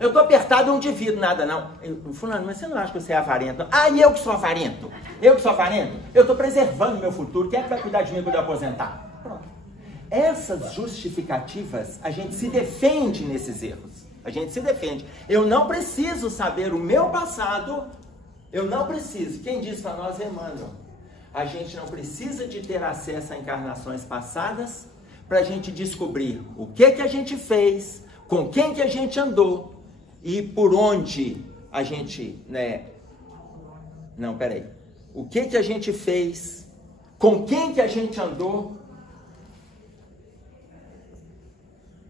Eu estou apertado, eu não divido nada, não. Fulano, mas você não acha que você é avarento? Ah, e eu que sou avarento? Eu que sou avarento? Eu estou preservando o meu futuro. Quem é que vai cuidar de mim quando eu aposentar? Pronto. Essas justificativas, a gente se defende nesses erros. A gente se defende. Eu não preciso saber o meu passado. Eu não preciso. Quem disse para nós é Emmanuel. A gente não precisa de ter acesso a encarnações passadas para a gente descobrir o que a gente fez, com quem que a gente andou e por onde a gente, né? Não, peraí. O que a gente fez, com quem que a gente andou.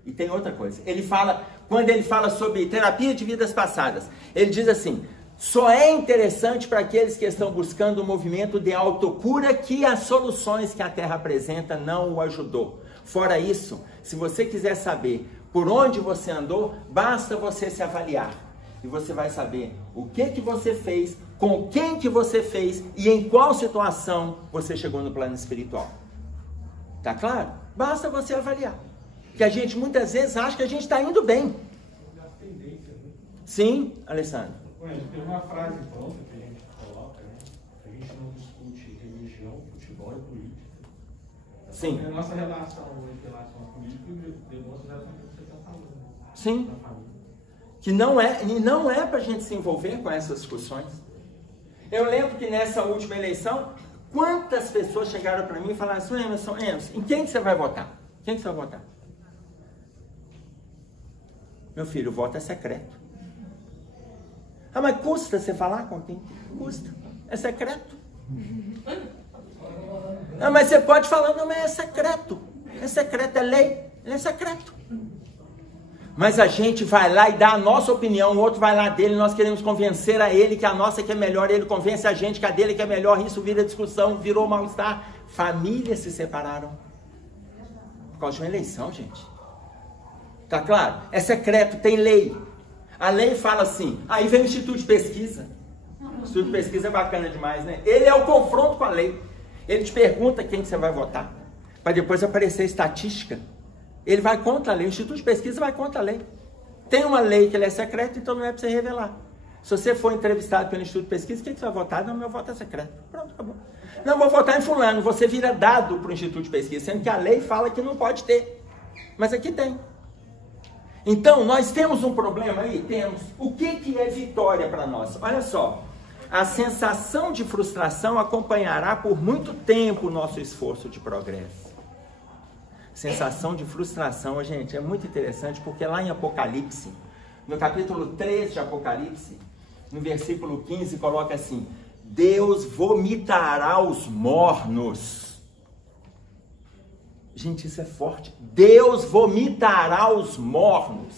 E tem outra coisa. Ele fala, quando ele fala sobre terapia de vidas passadas, ele diz assim: só é interessante para aqueles que estão buscando um movimento de autocura que as soluções que a Terra apresenta não o ajudou. Fora isso, se você quiser saber por onde você andou, basta você se avaliar. E você vai saber o que você fez, com quem que você fez e em qual situação você chegou no plano espiritual. Tá claro? Basta você avaliar. Que a gente muitas vezes acha que a gente está indo bem. Sim, Alessandro? Tem uma frase pronta que a gente coloca, né? A gente não discute religião, futebol e política. Sim. A nossa relação em relação à política demonstra exatamente o que você está falando. Sim. Que não é para a gente se envolver com essas discussões. Eu lembro que nessa última eleição, Quantas pessoas chegaram para mim e falaram assim, Emerson, em quem que você vai votar? Quem que você vai votar? Meu filho, o voto é secreto. Ah, mas custa você falar com quem? Custa. É secreto. Ah, mas você pode falar, não, mas é secreto. É secreto, é lei. É secreto. Mas a gente vai lá e dá a nossa opinião, o outro vai lá dele, nós queremos convencer a ele que a nossa que é melhor, ele convence a gente que a dele que é melhor, isso vira discussão, virou mal-estar. Famílias se separaram. Por causa de uma eleição, gente. Tá claro? É secreto, tem lei. A lei fala assim, aí vem o Instituto de Pesquisa. O Instituto de Pesquisa é bacana demais, né? Ele é o confronto com a lei. Ele te pergunta quem que você vai votar, para depois aparecer estatística. Ele vai contra a lei, o Instituto de Pesquisa vai contra a lei. Tem uma lei que ele é secreto, então não é para você revelar. Se você for entrevistado pelo Instituto de Pesquisa, quem que você vai votar? Não, meu voto é secreto. Pronto, acabou. Não, vou votar em fulano. Você vira dado para o Instituto de Pesquisa, sendo que a lei fala que não pode ter. Mas aqui tem. Então, nós temos um problema aí? Temos. O que é vitória para nós? Olha só. A sensação de frustração acompanhará por muito tempo o nosso esforço de progresso. Sensação de frustração, gente, é muito interessante, porque lá em Apocalipse, no capítulo 3 de Apocalipse, no versículo 15, coloca assim, Deus vomitará os mornos. Gente, isso é forte. Deus vomitará os mornos.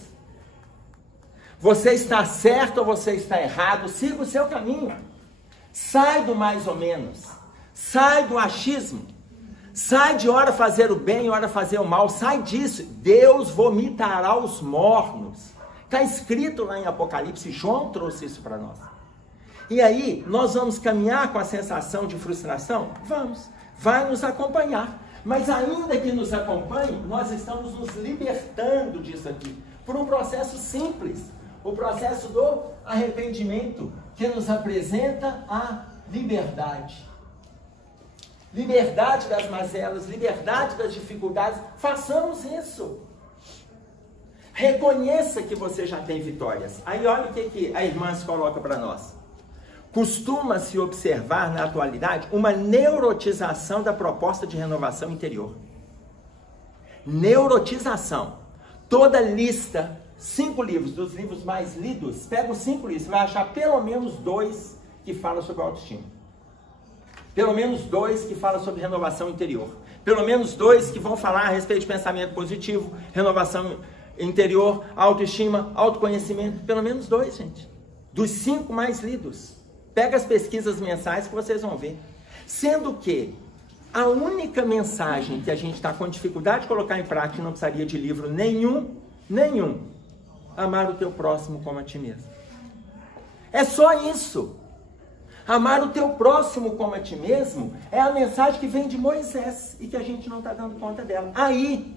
Você está certo ou você está errado? Siga o seu caminho. Sai do mais ou menos. Sai do achismo. Sai de hora fazer o bem, hora fazer o mal. Sai disso. Deus vomitará os mornos. Está escrito lá em Apocalipse. João trouxe isso para nós. E aí, nós vamos caminhar com a sensação de frustração? Vamos. Vai nos acompanhar. Mas ainda que nos acompanhe, nós estamos nos libertando disso aqui. Por um processo simples. O processo do arrependimento, que nos apresenta a liberdade. Liberdade das mazelas, liberdade das dificuldades. Façamos isso. Reconheça que você já tem vitórias. Aí olha o que a irmã se coloca para nós. Costuma-se observar na atualidade uma neurotização da proposta de renovação interior. Neurotização. Toda lista, 5 livros, dos livros mais lidos, pega os 5 livros, você vai achar pelo menos 2 que falam sobre autoestima. Pelo menos 2 que falam sobre renovação interior. Pelo menos 2 que vão falar a respeito de pensamento positivo, renovação interior, autoestima, autoconhecimento. Pelo menos 2, gente. Dos 5 mais lidos. Pega as pesquisas mensais que vocês vão ver. Sendo que a única mensagem que a gente está com dificuldade de colocar em prática, não precisaria de livro nenhum, amar o teu próximo como a ti mesmo. É só isso. Amar o teu próximo como a ti mesmo é a mensagem que vem de Moisés e que a gente não está dando conta dela. Aí,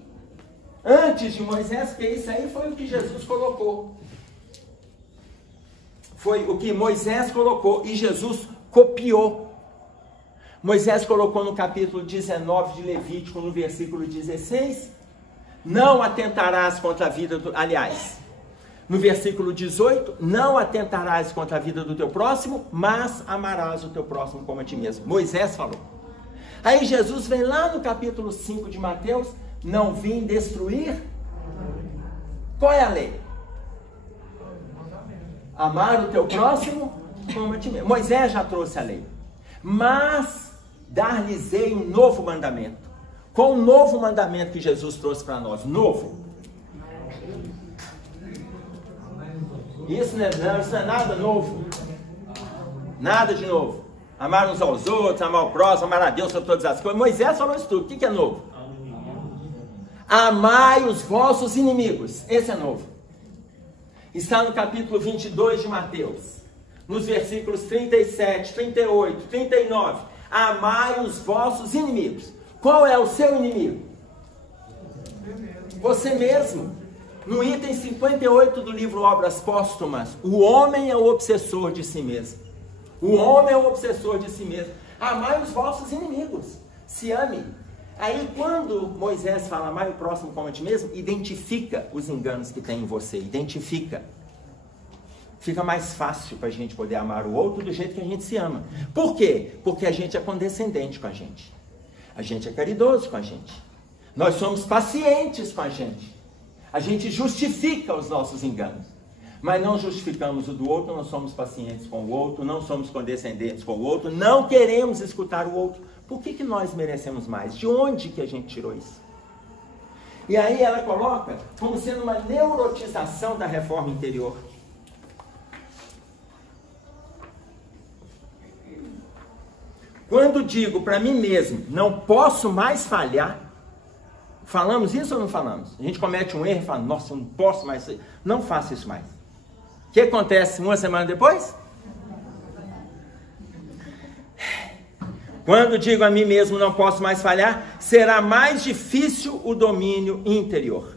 antes de Moisés, porque isso aí foi o que Jesus colocou. Foi o que Moisés colocou e Jesus copiou. Moisés colocou no capítulo 19 de Levítico, no versículo 16, não atentarás contra a vida do... Aliás, no versículo 18, não atentarás contra a vida do teu próximo, mas amarás o teu próximo como a ti mesmo. Moisés falou. Aí Jesus vem lá no capítulo 5 de Mateus, não vim destruir. Qual é a lei? Amar o teu próximo como a ti mesmo. Moisés já trouxe a lei. Mas dar-lhes-ei um novo mandamento. Qual o novo mandamento que Jesus trouxe para nós? Novo. Isso não é nada novo. Nada de novo. Amar uns aos outros, amar o próximo, amar a Deus sobre todas as coisas. Moisés falou isso tudo. O que é novo? Amai os vossos inimigos. Esse é novo. Está no capítulo 22 de Mateus. Nos versículos 37, 38, 39. Amai os vossos inimigos. Qual é o seu inimigo? Você mesmo. No item 58 do livro Obras Póstumas, o homem é o obsessor de si mesmo. O homem é o obsessor de si mesmo. Amai os vossos inimigos. Se ame. Aí quando Moisés fala amai o próximo como a ti mesmo, identifica os enganos que tem em você. Identifica. fica mais fácil para a gente poder amar o outro do jeito que a gente se ama. Por quê? Porque a gente é condescendente com a gente. A gente é caridoso com a gente. Nós somos pacientes com a gente. A gente justifica os nossos enganos. Mas não justificamos o do outro, não somos pacientes com o outro, não somos condescendentes com o outro, não queremos escutar o outro. Por que nós merecemos mais? De onde que a gente tirou isso? E aí ela coloca como sendo uma neurotização da reforma interior. Quando digo para mim mesmo, não posso mais falhar, falamos isso ou não falamos? A gente comete um erro e fala, nossa, eu não posso mais, não faça isso mais. O que acontece uma semana depois? Quando digo a mim mesmo, não posso mais falhar, será mais difícil o domínio interior.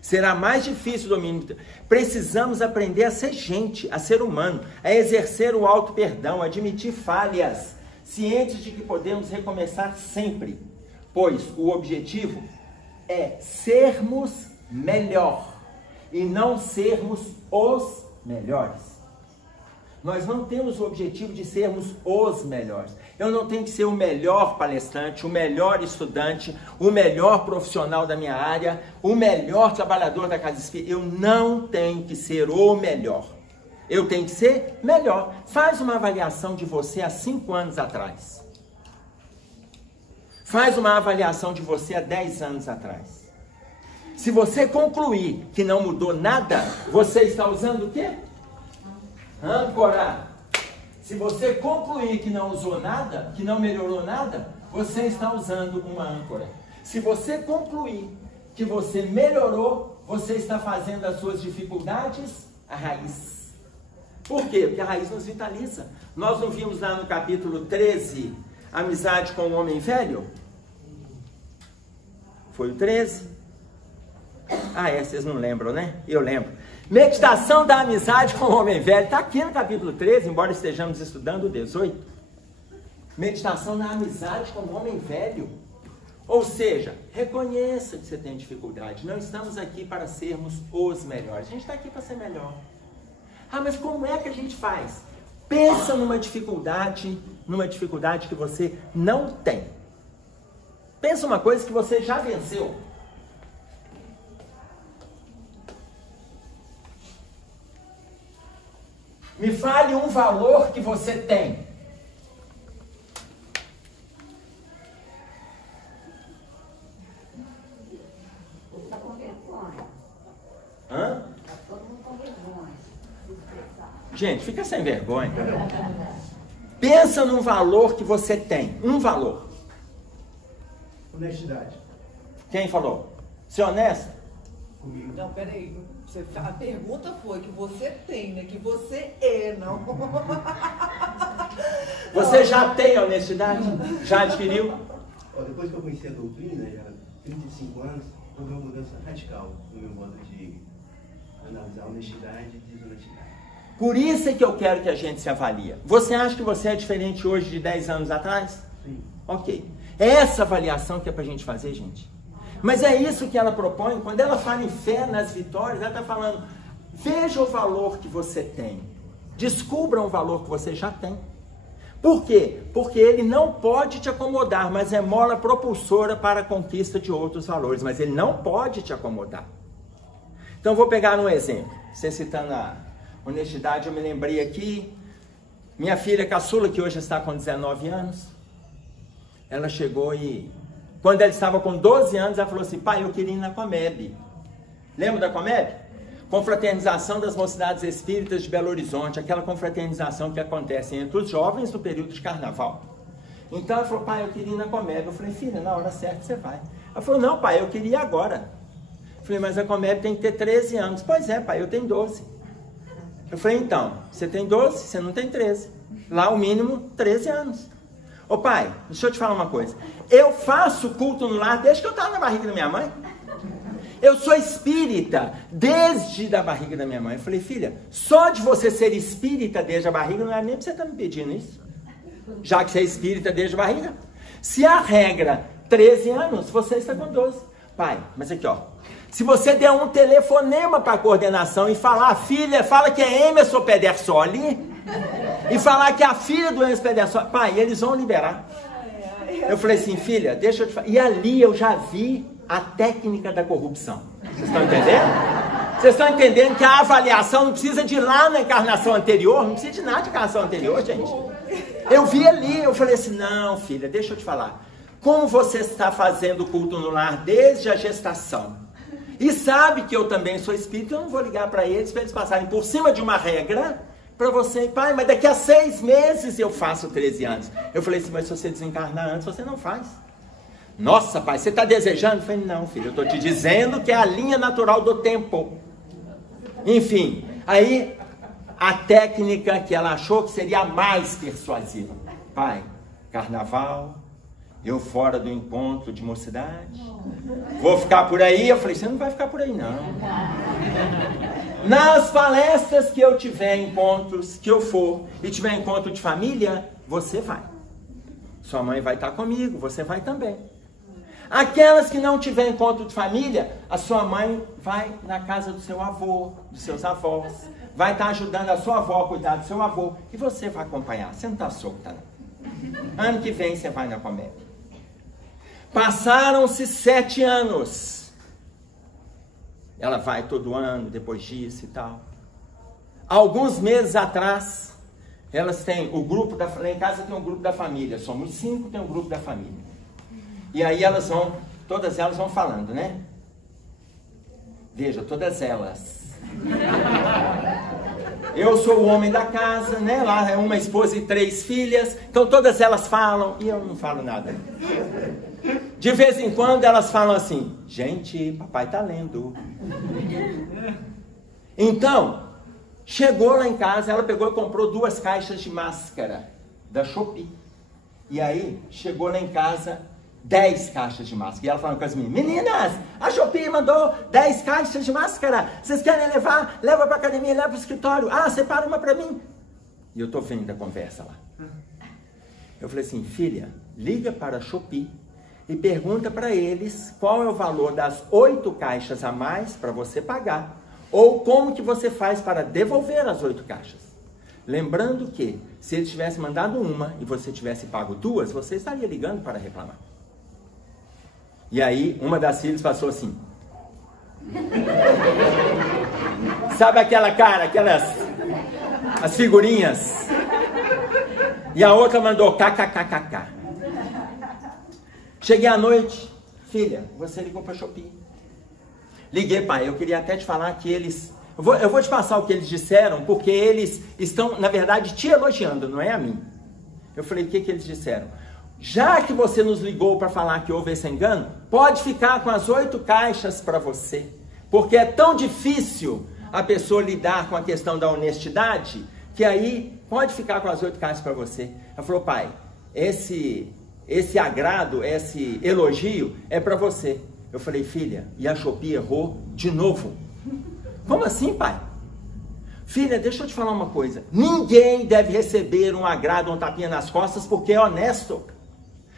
Será mais difícil o domínio interior. Precisamos aprender a ser gente, a ser humano, a exercer o auto-perdão, a admitir falhas, cientes de que podemos recomeçar sempre, pois o objetivo é sermos melhor e não sermos os melhores. Nós não temos o objetivo de sermos os melhores. Eu não tenho que ser o melhor palestrante, o melhor estudante, o melhor profissional da minha área, o melhor trabalhador da casa espírita. Eu não tenho que ser o melhor. Eu tenho que ser melhor. Faz uma avaliação de você há 5 anos atrás. Faz uma avaliação de você há 10 anos atrás. Se você concluir que não mudou nada, você está usando o quê? Âncora. Se você concluir que não usou nada, que não melhorou nada, você está usando uma âncora. Se você concluir que você melhorou, você está fazendo as suas dificuldades a raiz. Por quê? Porque a raiz nos vitaliza. Nós não vimos lá no capítulo 13, amizade com o homem velho? Foi o 13? Ah, vocês não lembram, né? Eu lembro. Meditação da amizade com o homem velho. Está aqui no capítulo 13, embora estejamos estudando o 18. Meditação da amizade com o homem velho. Ou seja, reconheça que você tem dificuldade. Não estamos aqui para sermos os melhores. A gente está aqui para ser melhor. Ah, mas como é que a gente faz? Pensa numa dificuldade que você não tem. Pensa uma coisa que você já venceu. Me fale um valor que você tem. Está com vergonha. Hã? Está todo mundo com vergonha. Gente, fica sem vergonha. Pensa num valor que você tem. Um valor. Honestidade. Quem falou? Ser honesto? Comigo. Não, peraí. A pergunta foi que você tem, né? Que você é, não. Você já tem honestidade? Já adquiriu? Ó, depois que eu conheci a doutrina, já há 35 anos, houve uma mudança radical no meu modo de analisar honestidade e desonestidade. Por isso é que eu quero que a gente se avalie. Você acha que você é diferente hoje de 10 anos atrás? Sim. Ok. É essa avaliação que é pra gente fazer, gente. Mas é isso que ela propõe. Quando ela fala em fé nas vitórias, ela está falando, veja o valor que você tem. Descubra um valor que você já tem. Por quê? Porque ele não pode te acomodar, mas é mola propulsora para a conquista de outros valores. Mas ele não pode te acomodar. Então, vou pegar um exemplo. Você citando a honestidade, eu me lembrei aqui. Minha filha caçula, que hoje está com 19 anos, ela chegou e... Quando ela estava com 12 anos, ela falou assim, pai, eu queria ir na Comeb. Lembra da Comeb? Confraternização das Mocidades Espíritas de Belo Horizonte, aquela confraternização que acontece entre os jovens no período de carnaval. Então ela falou, pai, eu queria ir na Comeb. Eu falei, filha, na hora certa você vai. Ela falou, não, pai, eu queria ir agora. Eu falei, mas a Comeb tem que ter 13 anos. Pois é, pai, eu tenho 12. Eu falei, então, você tem 12, você não tem 13. Lá o mínimo 13 anos. Ô pai, deixa eu te falar uma coisa. Eu faço culto no lar desde que eu estava na barriga da minha mãe. Eu sou espírita desde a barriga da minha mãe. Eu falei, filha, só de você ser espírita desde a barriga, não é nem pra você estar me pedindo isso. Já que você é espírita desde a barriga. Se a regra 13 anos, você está com 12. Pai, mas aqui ó, Se você der um telefonema para a coordenação e falar, filha, fala que é Emerson Pedersoli, e falar que é a filha do Emerson Pedersoli, pai, eles vão liberar. Eu falei assim, filha, deixa eu te falar. E ali eu já vi a técnica da corrupção. Vocês estão entendendo? Vocês estão entendendo que a avaliação não precisa de ir lá na encarnação anterior, não precisa de nada de encarnação anterior, gente. Eu vi ali, eu falei assim, não, filha, deixa eu te falar. Como você está fazendo culto no lar desde a gestação, e sabe que eu também sou espírito, eu não vou ligar para eles passarem por cima de uma regra, para você, pai, mas daqui a 6 meses eu faço 13 anos. Eu falei assim, mas se você desencarnar antes, você não faz. Nossa, pai, você está desejando? Eu falei, não, filho, eu estou te dizendo que é a linha natural do tempo. Enfim, aí a técnica que ela achou que seria a mais persuasiva. Pai, carnaval, eu fora do encontro de mocidade, vou ficar por aí. Eu falei, você não vai ficar por aí não. Nas palestras que eu tiver encontros, que eu for, e tiver encontro de família, você vai. Sua mãe vai estar comigo, você vai também. Aquelas que não tiver encontro de família, a sua mãe vai na casa do seu avô, dos seus avós, vai estar ajudando a sua avó a cuidar do seu avô, e você vai acompanhar, você não está solta não. Ano que vem você vai na comédia. Passaram-se 7 anos. Ela vai todo ano, depois disso e tal. Alguns meses atrás, elas têm o grupo da... Lá em casa tem um grupo da família. Somos 5, tem um grupo da família. E aí elas vão... Todas elas vão falando, né? Veja, todas elas. Eu sou o homem da casa, né? Lá é uma esposa e 3 filhas. Então todas elas falam e eu não falo nada. De vez em quando elas falam assim, gente, papai tá lendo. Então, chegou lá em casa, ela pegou e comprou 2 caixas de máscara da Shopee. E aí, chegou lá em casa, 10 caixas de máscara. E ela falando com as meninas, a Shopee mandou 10 caixas de máscara. Vocês querem levar? Leva pra academia, leva pro escritório. Ah, separa uma pra mim. E eu tô vendo a conversa lá. Eu falei assim, filha, liga para a Shopee e pergunta para eles qual é o valor das 8 caixas a mais para você pagar, ou como que você faz para devolver as 8 caixas. Lembrando que, se eles tivessem mandado uma e você tivesse pago 2, você estaria ligando para reclamar. E aí, uma das filhas passou assim. Sabe aquela cara, as figurinhas? E a outra mandou kkkk. Cheguei à noite, filha, você ligou para a Shopee. Liguei, pai, eu queria até te falar que eles... Eu vou te passar o que eles disseram, porque eles estão, na verdade, te elogiando, não é a mim. Eu falei, o que eles disseram? Já que você nos ligou para falar que houve esse engano, pode ficar com as 8 caixas para você. Porque é tão difícil a pessoa lidar com a questão da honestidade, que aí pode ficar com as 8 caixas para você. Ela falou, pai, esse agrado, esse elogio é para você. Eu falei, filha, e a Shopee errou de novo. Como assim, pai? Filha, deixa eu te falar uma coisa. Ninguém deve receber um agrado, um tapinha nas costas porque é honesto.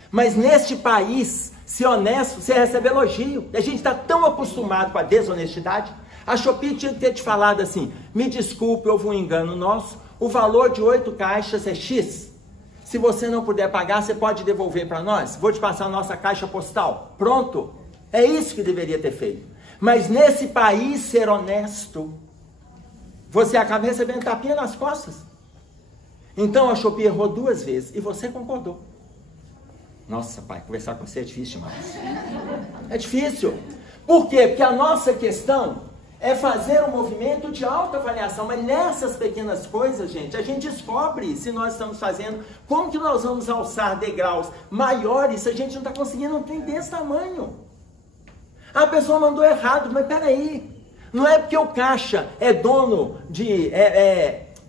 Mas neste país, se honesto, você recebe elogio. A gente está tão acostumado com a desonestidade. A Shopee tinha que ter te falado assim, me desculpe, houve um engano nosso, o valor de 8 caixas é X. Se você não puder pagar, você pode devolver para nós. Vou te passar a nossa caixa postal. Pronto. É isso que deveria ter feito. Mas nesse país, ser honesto, você acaba recebendo tapinha nas costas. Então a Shopee errou 2 vezes e você concordou. Nossa, pai, conversar com você é difícil demais. É difícil. Por quê? Porque a nossa questão é fazer um movimento de autoavaliação. Mas nessas pequenas coisas, gente, a gente descobre se nós estamos fazendo, como que nós vamos alçar degraus maiores se a gente não está conseguindo um trem desse tamanho. A pessoa mandou errado, mas peraí, não é porque o caixa é dono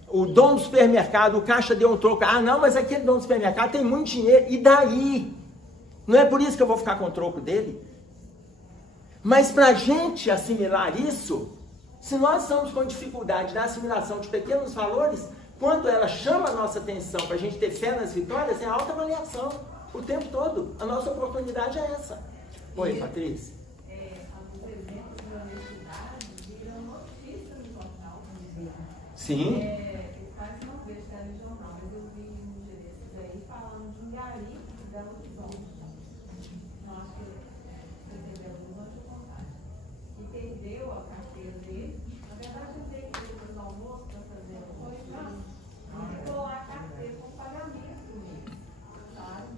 o dono do supermercado, o caixa deu um troco, ah não, mas aquele dono do supermercado tem muito dinheiro, e daí? Não é por isso que eu vou ficar com o troco dele? Mas para a gente assimilar isso, se nós estamos com dificuldade na assimilação de pequenos valores, quando ela chama a nossa atenção para a gente ter fé nas vitórias, é a autoavaliação, o tempo todo, a nossa oportunidade é essa. Oi, Patrícia. Alguns exemplos Sim. Quase não vejo telejornal, mas eu vi um dia desses aí falando de um gari que dá Horizonte. Não acho que você entendeu, não vou te contar. E perdeu a carteira dele. Na verdade, eu tenho que ir no almoço para fazer a coisa. E ficou lá a carteira com pagamento mesmo. Sabe?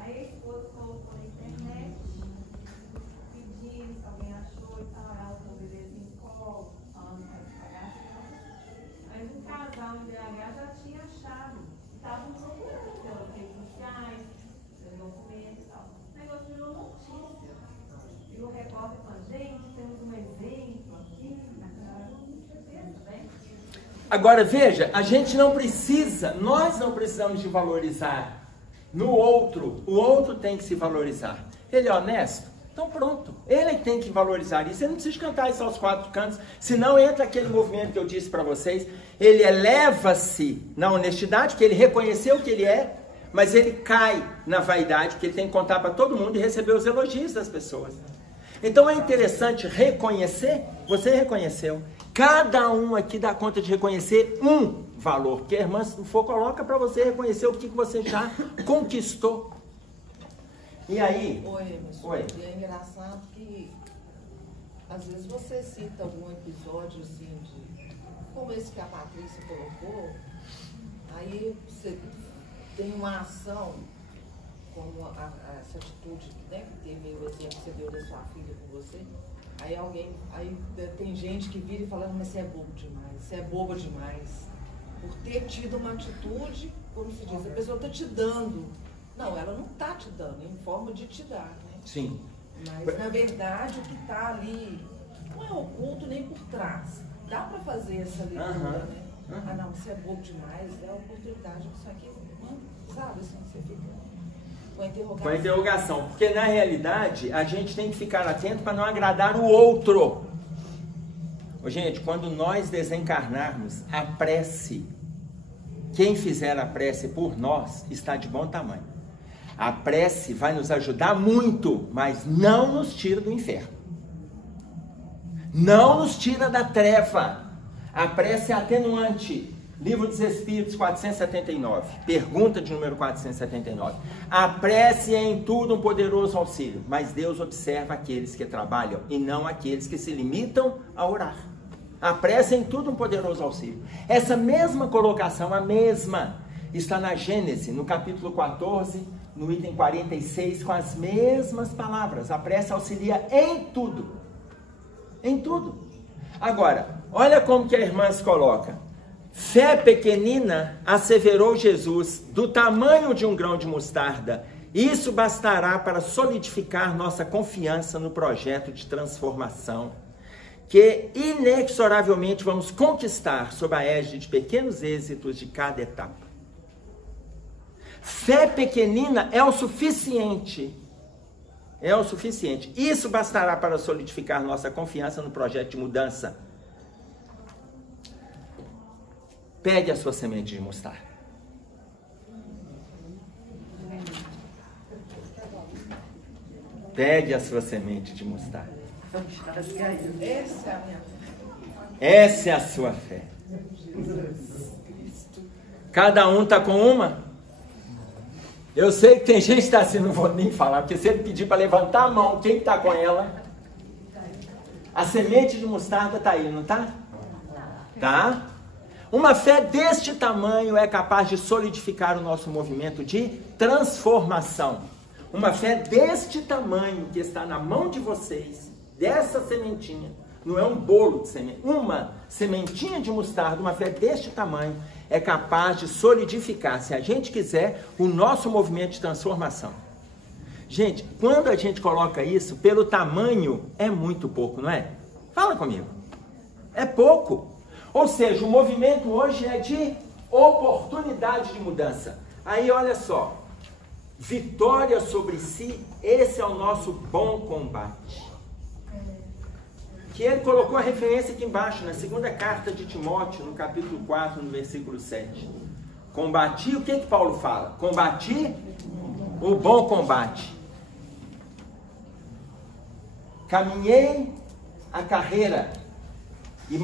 Aí a esposa colocou na internet, pedindo se alguém achou e tal, ela com o bebezinho em colo, falando que vai pagar. Mas um casal em BH já tinha achado. Estavam procurando pelas redes sociais, pelos documentos e tal. O negócio virou notícia. E o repórter falou, gente, temos um exemplo aqui. Agora veja, a gente não precisa, nós não precisamos de valorizar no outro, o outro tem que se valorizar. Ele é honesto? Então pronto, ele tem que valorizar isso, ele não precisa cantar isso aos quatro cantos, senão entra aquele movimento que eu disse para vocês, ele eleva-se na honestidade, que ele reconheceu que ele é, mas ele cai na vaidade, porque ele tem que contar para todo mundo e receber os elogios das pessoas. Então é interessante reconhecer, você reconheceu, cada um aqui dá conta de reconhecer um valor, porque a irmã se for coloca para você reconhecer o que você já conquistou. E aí? Oi, Emerson. Oi. E é engraçado que às vezes você cita algum episódio assim de como esse que a Patrícia colocou, aí você tem uma ação como essa atitude, né, que teve o exemplo que você deu da sua filha com você. Aí tem gente que vira e fala, mas você é bobo demais, você é boba demais. Por ter tido uma atitude, como se diz, a pessoa está te dando. Não, ela não está te dando, em forma de te dar, né? Sim. Mas, na verdade, o que está ali não é oculto nem por trás. Dá para fazer essa leitura, né? Ah, não, você é bobo demais, é a oportunidade, isso aqui, sabe, assim, você fica com a interrogação. Com a interrogação, porque na realidade, a gente tem que ficar atento para não agradar o outro. Ô, gente, quando nós desencarnarmos, a prece, quem fizer a prece por nós, está de bom tamanho. A prece vai nos ajudar muito, mas não nos tira do inferno. Não nos tira da treva. A prece é atenuante. Livro dos Espíritos, 479. Pergunta de número 479. A prece é em tudo um poderoso auxílio, mas Deus observa aqueles que trabalham e não aqueles que se limitam a orar. A prece é em tudo um poderoso auxílio. Essa mesma colocação, a mesma, está na Gênesis, no capítulo 14, no item 46, com as mesmas palavras. A prece auxilia em tudo. Em tudo. Agora, olha como que a irmã se coloca. Fé pequenina, asseverou Jesus, do tamanho de um grão de mostarda. Isso bastará para solidificar nossa confiança no projeto de transformação que inexoravelmente vamos conquistar sob a égide de pequenos êxitos de cada etapa. Fé pequenina é o suficiente. É o suficiente. Isso bastará para solidificar nossa confiança no projeto de mudança. Pegue a sua semente de mostarda. Pegue a sua semente de mostarda. Essa é a sua fé. Cada um está com uma? Eu sei que tem gente que está assim, não vou nem falar, porque se ele pedir para levantar a mão, quem está com ela? A semente de mostarda está aí, não está? Tá? Uma fé deste tamanho é capaz de solidificar o nosso movimento de transformação. Uma fé deste tamanho que está na mão de vocês, dessa sementinha, não é um bolo de semente, uma sementinha de mostarda, uma fé deste tamanho, é capaz de solidificar, se a gente quiser, o nosso movimento de transformação. Gente, quando a gente coloca isso, pelo tamanho, é muito pouco, não é? Fala comigo. É pouco. Ou seja, o movimento hoje é de oportunidade de mudança. Aí, olha só. Vitória sobre si, esse é o nosso bom combate. Que ele colocou a referência aqui embaixo, na segunda carta de Timóteo, no capítulo 4, no versículo 7. Combati, o que Paulo fala? Combati o bom combate. Caminhei a carreira e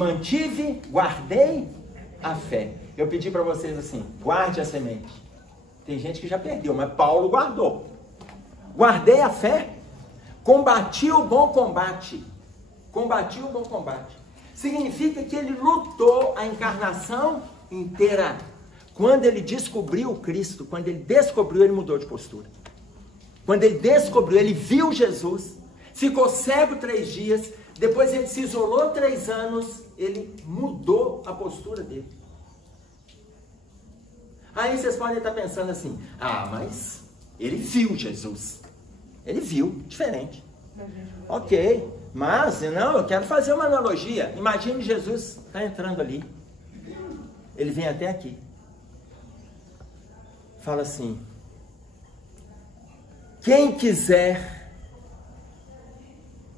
guardei a fé. Eu pedi para vocês assim, guarde a semente. Tem gente que já perdeu, mas Paulo guardou. Guardei a fé, combati o bom combate. Combati o bom combate. Significa que ele lutou a encarnação inteira. Quando ele descobriu Cristo, quando ele descobriu, ele mudou de postura. Quando ele descobriu, ele viu Jesus, ficou cego 3 dias, depois ele se isolou 3 anos, ele mudou a postura dele. Aí vocês podem estar pensando assim, mas ele viu Jesus. Ele viu, diferente. Ok, mas não, eu quero fazer uma analogia. Imagine Jesus está entrando ali. Ele vem até aqui. Fala assim, quem quiser,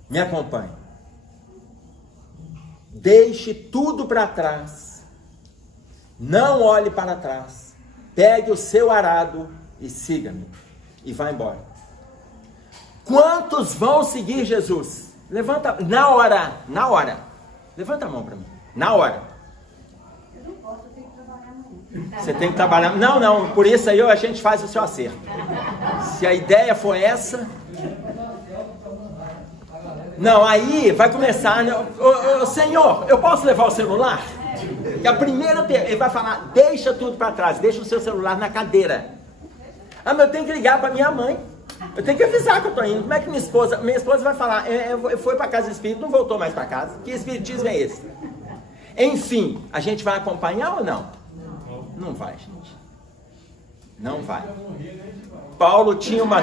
me acompanhe. Deixe tudo para trás. Não olhe para trás. Pegue o seu arado e siga-me. E vá embora. Quantos vão seguir Jesus? Levanta, na hora. Levanta a mão para mim. Na hora. Eu não posso, eu tenho que trabalhar muito. Você tem que trabalhar. Não, por isso aí a gente faz o seu acerto. Se a ideia for essa... Não, aí vai começar, né? Senhor, eu posso levar o celular? E a primeira pergunta, ele vai falar, deixa tudo para trás, deixa o seu celular na cadeira. Mas eu tenho que ligar para minha mãe. Eu tenho que avisar que eu estou indo. Como é que minha esposa vai falar, foi para casa espírita, não voltou mais para casa. Que espiritismo é esse? Enfim, a gente vai acompanhar ou não? Não vai, gente. Não vai. Paulo tinha uma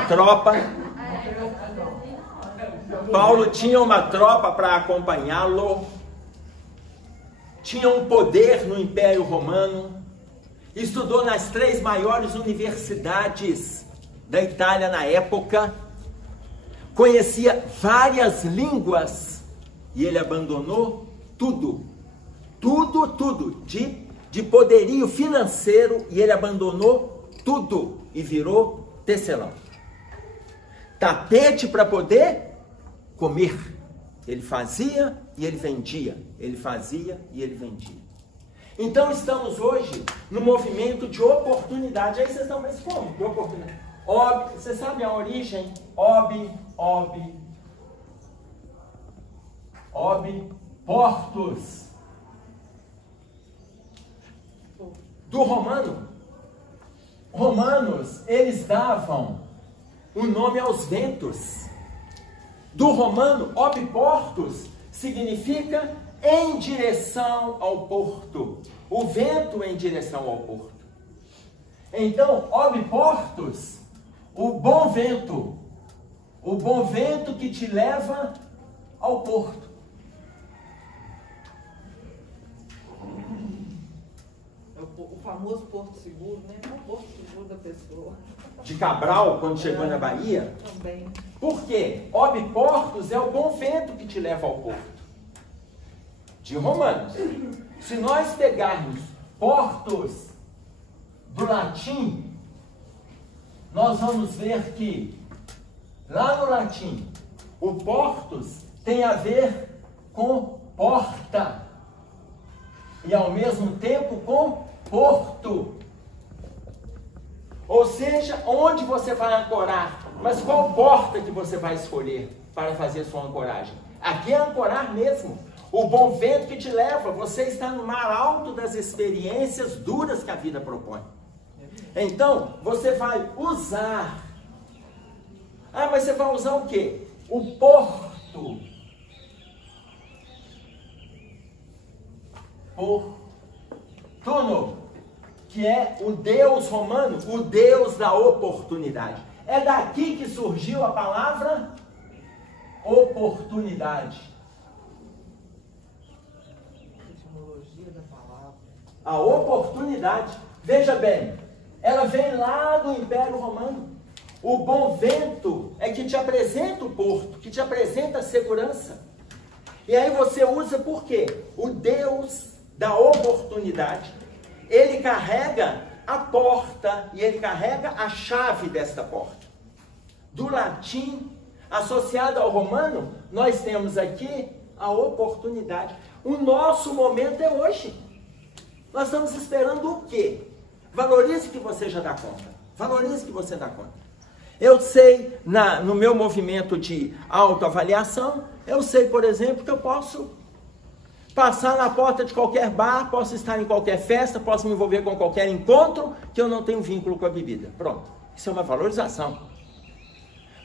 tropa para acompanhá-lo. Tinha um poder no Império Romano. Estudou nas 3 maiores universidades da Itália na época. Conhecia várias línguas. E ele abandonou tudo. Tudo de poderio financeiro. E ele abandonou tudo. E virou tecelão. Tapete para poder comer. Ele fazia e ele vendia. Ele fazia e ele vendia. Então estamos hoje no movimento de oportunidade. Aí vocês estão pensando, como? De oportunidade. Você sabe a origem? Portos. Do romano. Romanos, eles davam o nome aos ventos. Do romano, portos significa em direção ao porto. O vento em direção ao porto. Então, portos, o bom vento. O bom vento que te leva ao porto. O famoso Porto Seguro, né? O Porto Seguro da pessoa. De Cabral, quando chegou na Bahia. Também. Por quê? Portos é o bom vento que te leva ao porto. De Romanos. Se nós pegarmos portos do latim, nós vamos ver que lá no latim, o portos tem a ver com porta e ao mesmo tempo com porto. Ou seja, onde você vai ancorar? Mas qual porta que você vai escolher para fazer sua ancoragem? Aqui é ancorar mesmo. O bom vento que te leva. Você está no mar alto das experiências duras que a vida propõe. Então, você vai usar. Mas você vai usar o quê? O porto. Portuno, que é o Deus romano, o Deus da oportunidade. É daqui que surgiu a palavra oportunidade. Etimologia da palavra. A oportunidade, veja bem, ela vem lá do Império Romano. O bom vento é que te apresenta o porto, que te apresenta a segurança. E aí você usa por quê? O Deus da oportunidade, ele carrega a porta e ele carrega a chave desta porta. Do latim, associado ao romano, nós temos aqui a oportunidade. O nosso momento é hoje. Nós estamos esperando o quê? Valorize que você já dá conta. Valorize que você dá conta. Eu sei, no meu movimento de autoavaliação, eu sei, por exemplo, que eu posso passar na porta de qualquer bar, posso estar em qualquer festa, posso me envolver com qualquer encontro, que eu não tenho vínculo com a bebida. Pronto. Isso é uma valorização.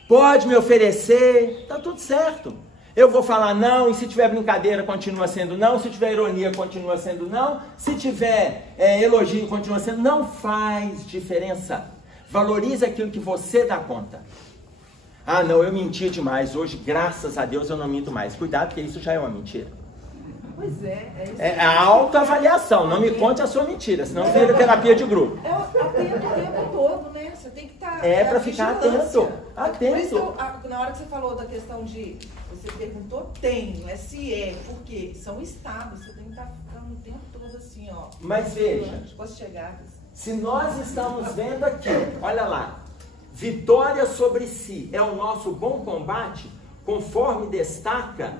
Pode me oferecer, tá tudo certo. Eu vou falar não, e se tiver brincadeira, continua sendo não. Se tiver ironia, continua sendo não. Se tiver elogio, continua sendo. Não faz diferença. Valorize aquilo que você dá conta. Ah, não, eu menti demais. Hoje, graças a Deus, eu não minto mais. Cuidado, porque isso já é uma mentira. Pois é. É a autoavaliação. Não me conte a sua mentira, senão vira terapia de grupo. É atento o tempo todo, né? Você tem que estar... É para ficar atento. Por isso, na hora que você falou da questão de... Você perguntou, tenho, é se é, por quê? São estados, você tem que estar ficando o tempo todo assim, ó. Mas veja, posso chegar. Se nós estamos vendo aqui, olha lá, vitória sobre si é o nosso bom combate, conforme destaca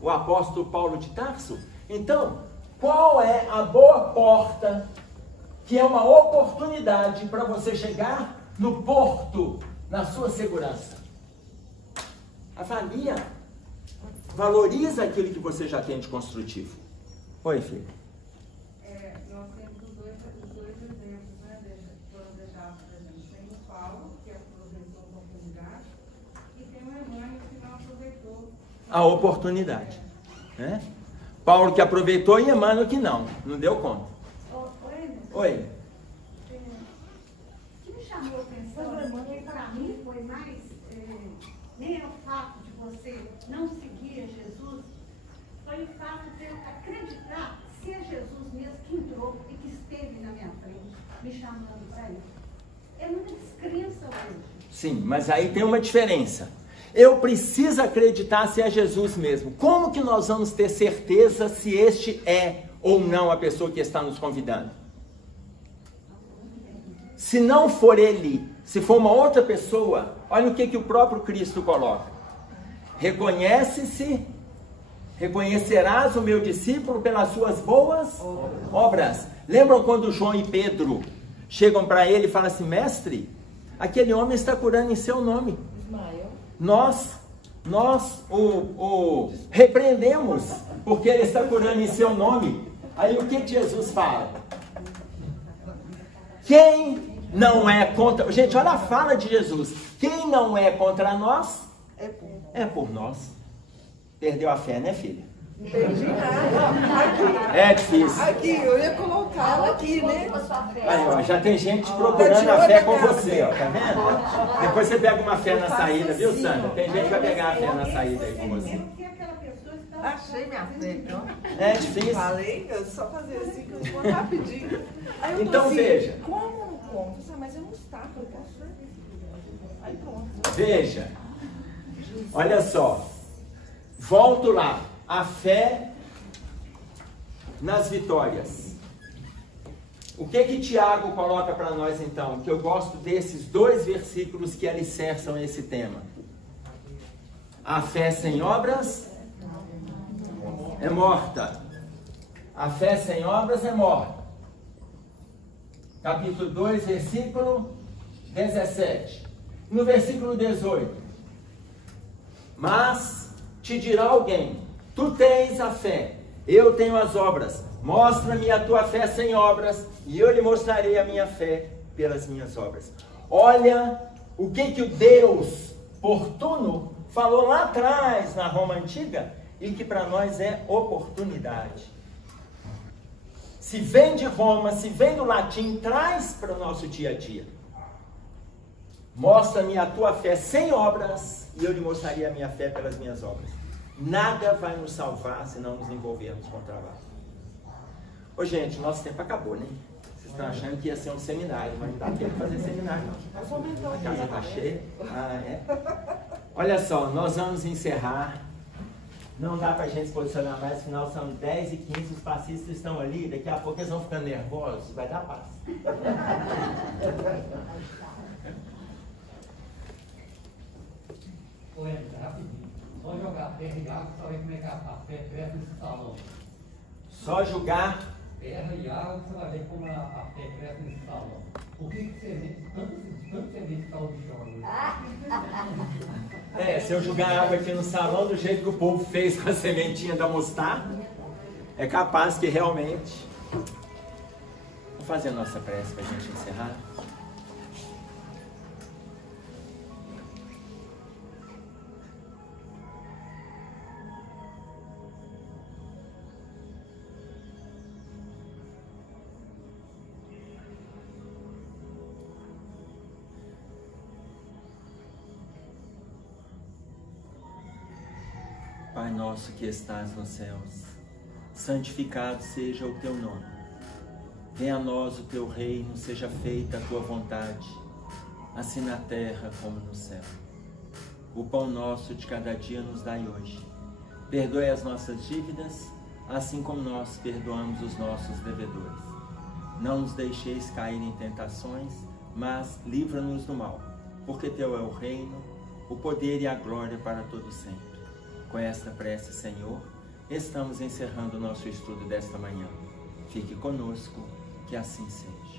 o apóstolo Paulo de Tarso. Então, qual é a boa porta, que é uma oportunidade para você chegar no porto, na sua segurança? Avalia. Valoriza aquilo que você já tem de construtivo. Oi, filho. Nós temos os dois exemplos, né, que foram deixados para a gente. Tem o Paulo, que aproveitou a oportunidade, e tem o Emmanuel, que não aproveitou a oportunidade. Né? Paulo que aproveitou e Emmanuel que não deu conta. Oi. O que me chamou a atenção, porque para mim foi mais, nem é o fato de você não seguir a Jesus, foi o fato de eu acreditar se é Jesus mesmo que entrou e que esteve na minha frente, me chamando para ele. É muita descrença hoje. Sim, mas aí tem uma diferença. Eu preciso acreditar se é Jesus mesmo. Como que nós vamos ter certeza se este é ou não a pessoa que está nos convidando? Se não for ele, se for uma outra pessoa, olha o que o próprio Cristo coloca. Reconhecerás o meu discípulo pelas suas boas obras. Lembram quando João e Pedro chegam para ele e falam assim, mestre, aquele homem está curando em seu nome. Nós o repreendemos, porque ele está curando em seu nome. Aí o que Jesus fala? Quem não é contra... Gente, olha a fala de Jesus. Quem não é contra nós, é por nós. Perdeu a fé, né, filha? Não perdi nada. Aqui. É difícil. Aqui, eu ia colocá-la aqui, né? Aí, ó, já tem gente procurando a fé com você, ó, tá vendo? Depois você pega uma fé na saída, viu, Sandra? Tem gente que vai pegar a fé na saída aí com você. Achei minha fé, então. É difícil. Falei, eu só fazer assim que eu vou rapidinho. Aí eu então assim, veja. Como não como? Mas eu não estava, eu posso. Aí pronto. Veja. Olha só. Volto lá. A fé nas vitórias. O que Tiago coloca para nós então? Que eu gosto desses dois versículos que alicerçam esse tema. A fé sem obras é morta. A fé sem obras é morta. Capítulo 2, versículo 17. No versículo 18. Mas te dirá alguém, tu tens a fé, eu tenho as obras. Mostra-me a tua fé sem obras, e eu lhe mostrarei a minha fé pelas minhas obras. Olha o que o Deus Portuno falou lá atrás na Roma Antiga, e que para nós é oportunidade. Se vem de Roma, se vem do latim, traz para o nosso dia a dia. Mostra-me a tua fé sem obras, e eu lhe mostrarei a minha fé pelas minhas obras. Nada vai nos salvar se não nos envolvermos com o trabalho. Ô gente, nosso tempo acabou, né? Vocês estão achando que ia ser um seminário, mas não dá tempo de fazer seminário, não. A casa está cheia. Ah, é? Olha só, nós vamos encerrar. Não dá para a gente se posicionar mais, afinal são 10h15, os passistas estão ali, daqui a pouco eles vão ficando nervosos, vai dar paz. Polêmica, rapidinho. Só jogar terra e água, só ver como é que a fé cresce nesse salão. Só jogar terra e água, você vai ver como a fé cresce nesse salão. Por que semente, tanto semente está o chão hoje? Se eu jogar água aqui no salão do jeito que o povo fez com a sementinha da mostarda, é capaz que realmente... Vamos fazer a nossa prece para a gente encerrar? Pai nosso que estás nos céus, santificado seja o teu nome. Venha a nós o teu reino, seja feita a tua vontade, assim na terra como no céu. O pão nosso de cada dia nos dai hoje. Perdoe as nossas dívidas, assim como nós perdoamos os nossos devedores. Não nos deixeis cair em tentações, mas livra-nos do mal, porque teu é o reino, o poder e a glória para todo sempre. Com esta prece, Senhor, estamos encerrando o nosso estudo desta manhã. Fique conosco, que assim seja.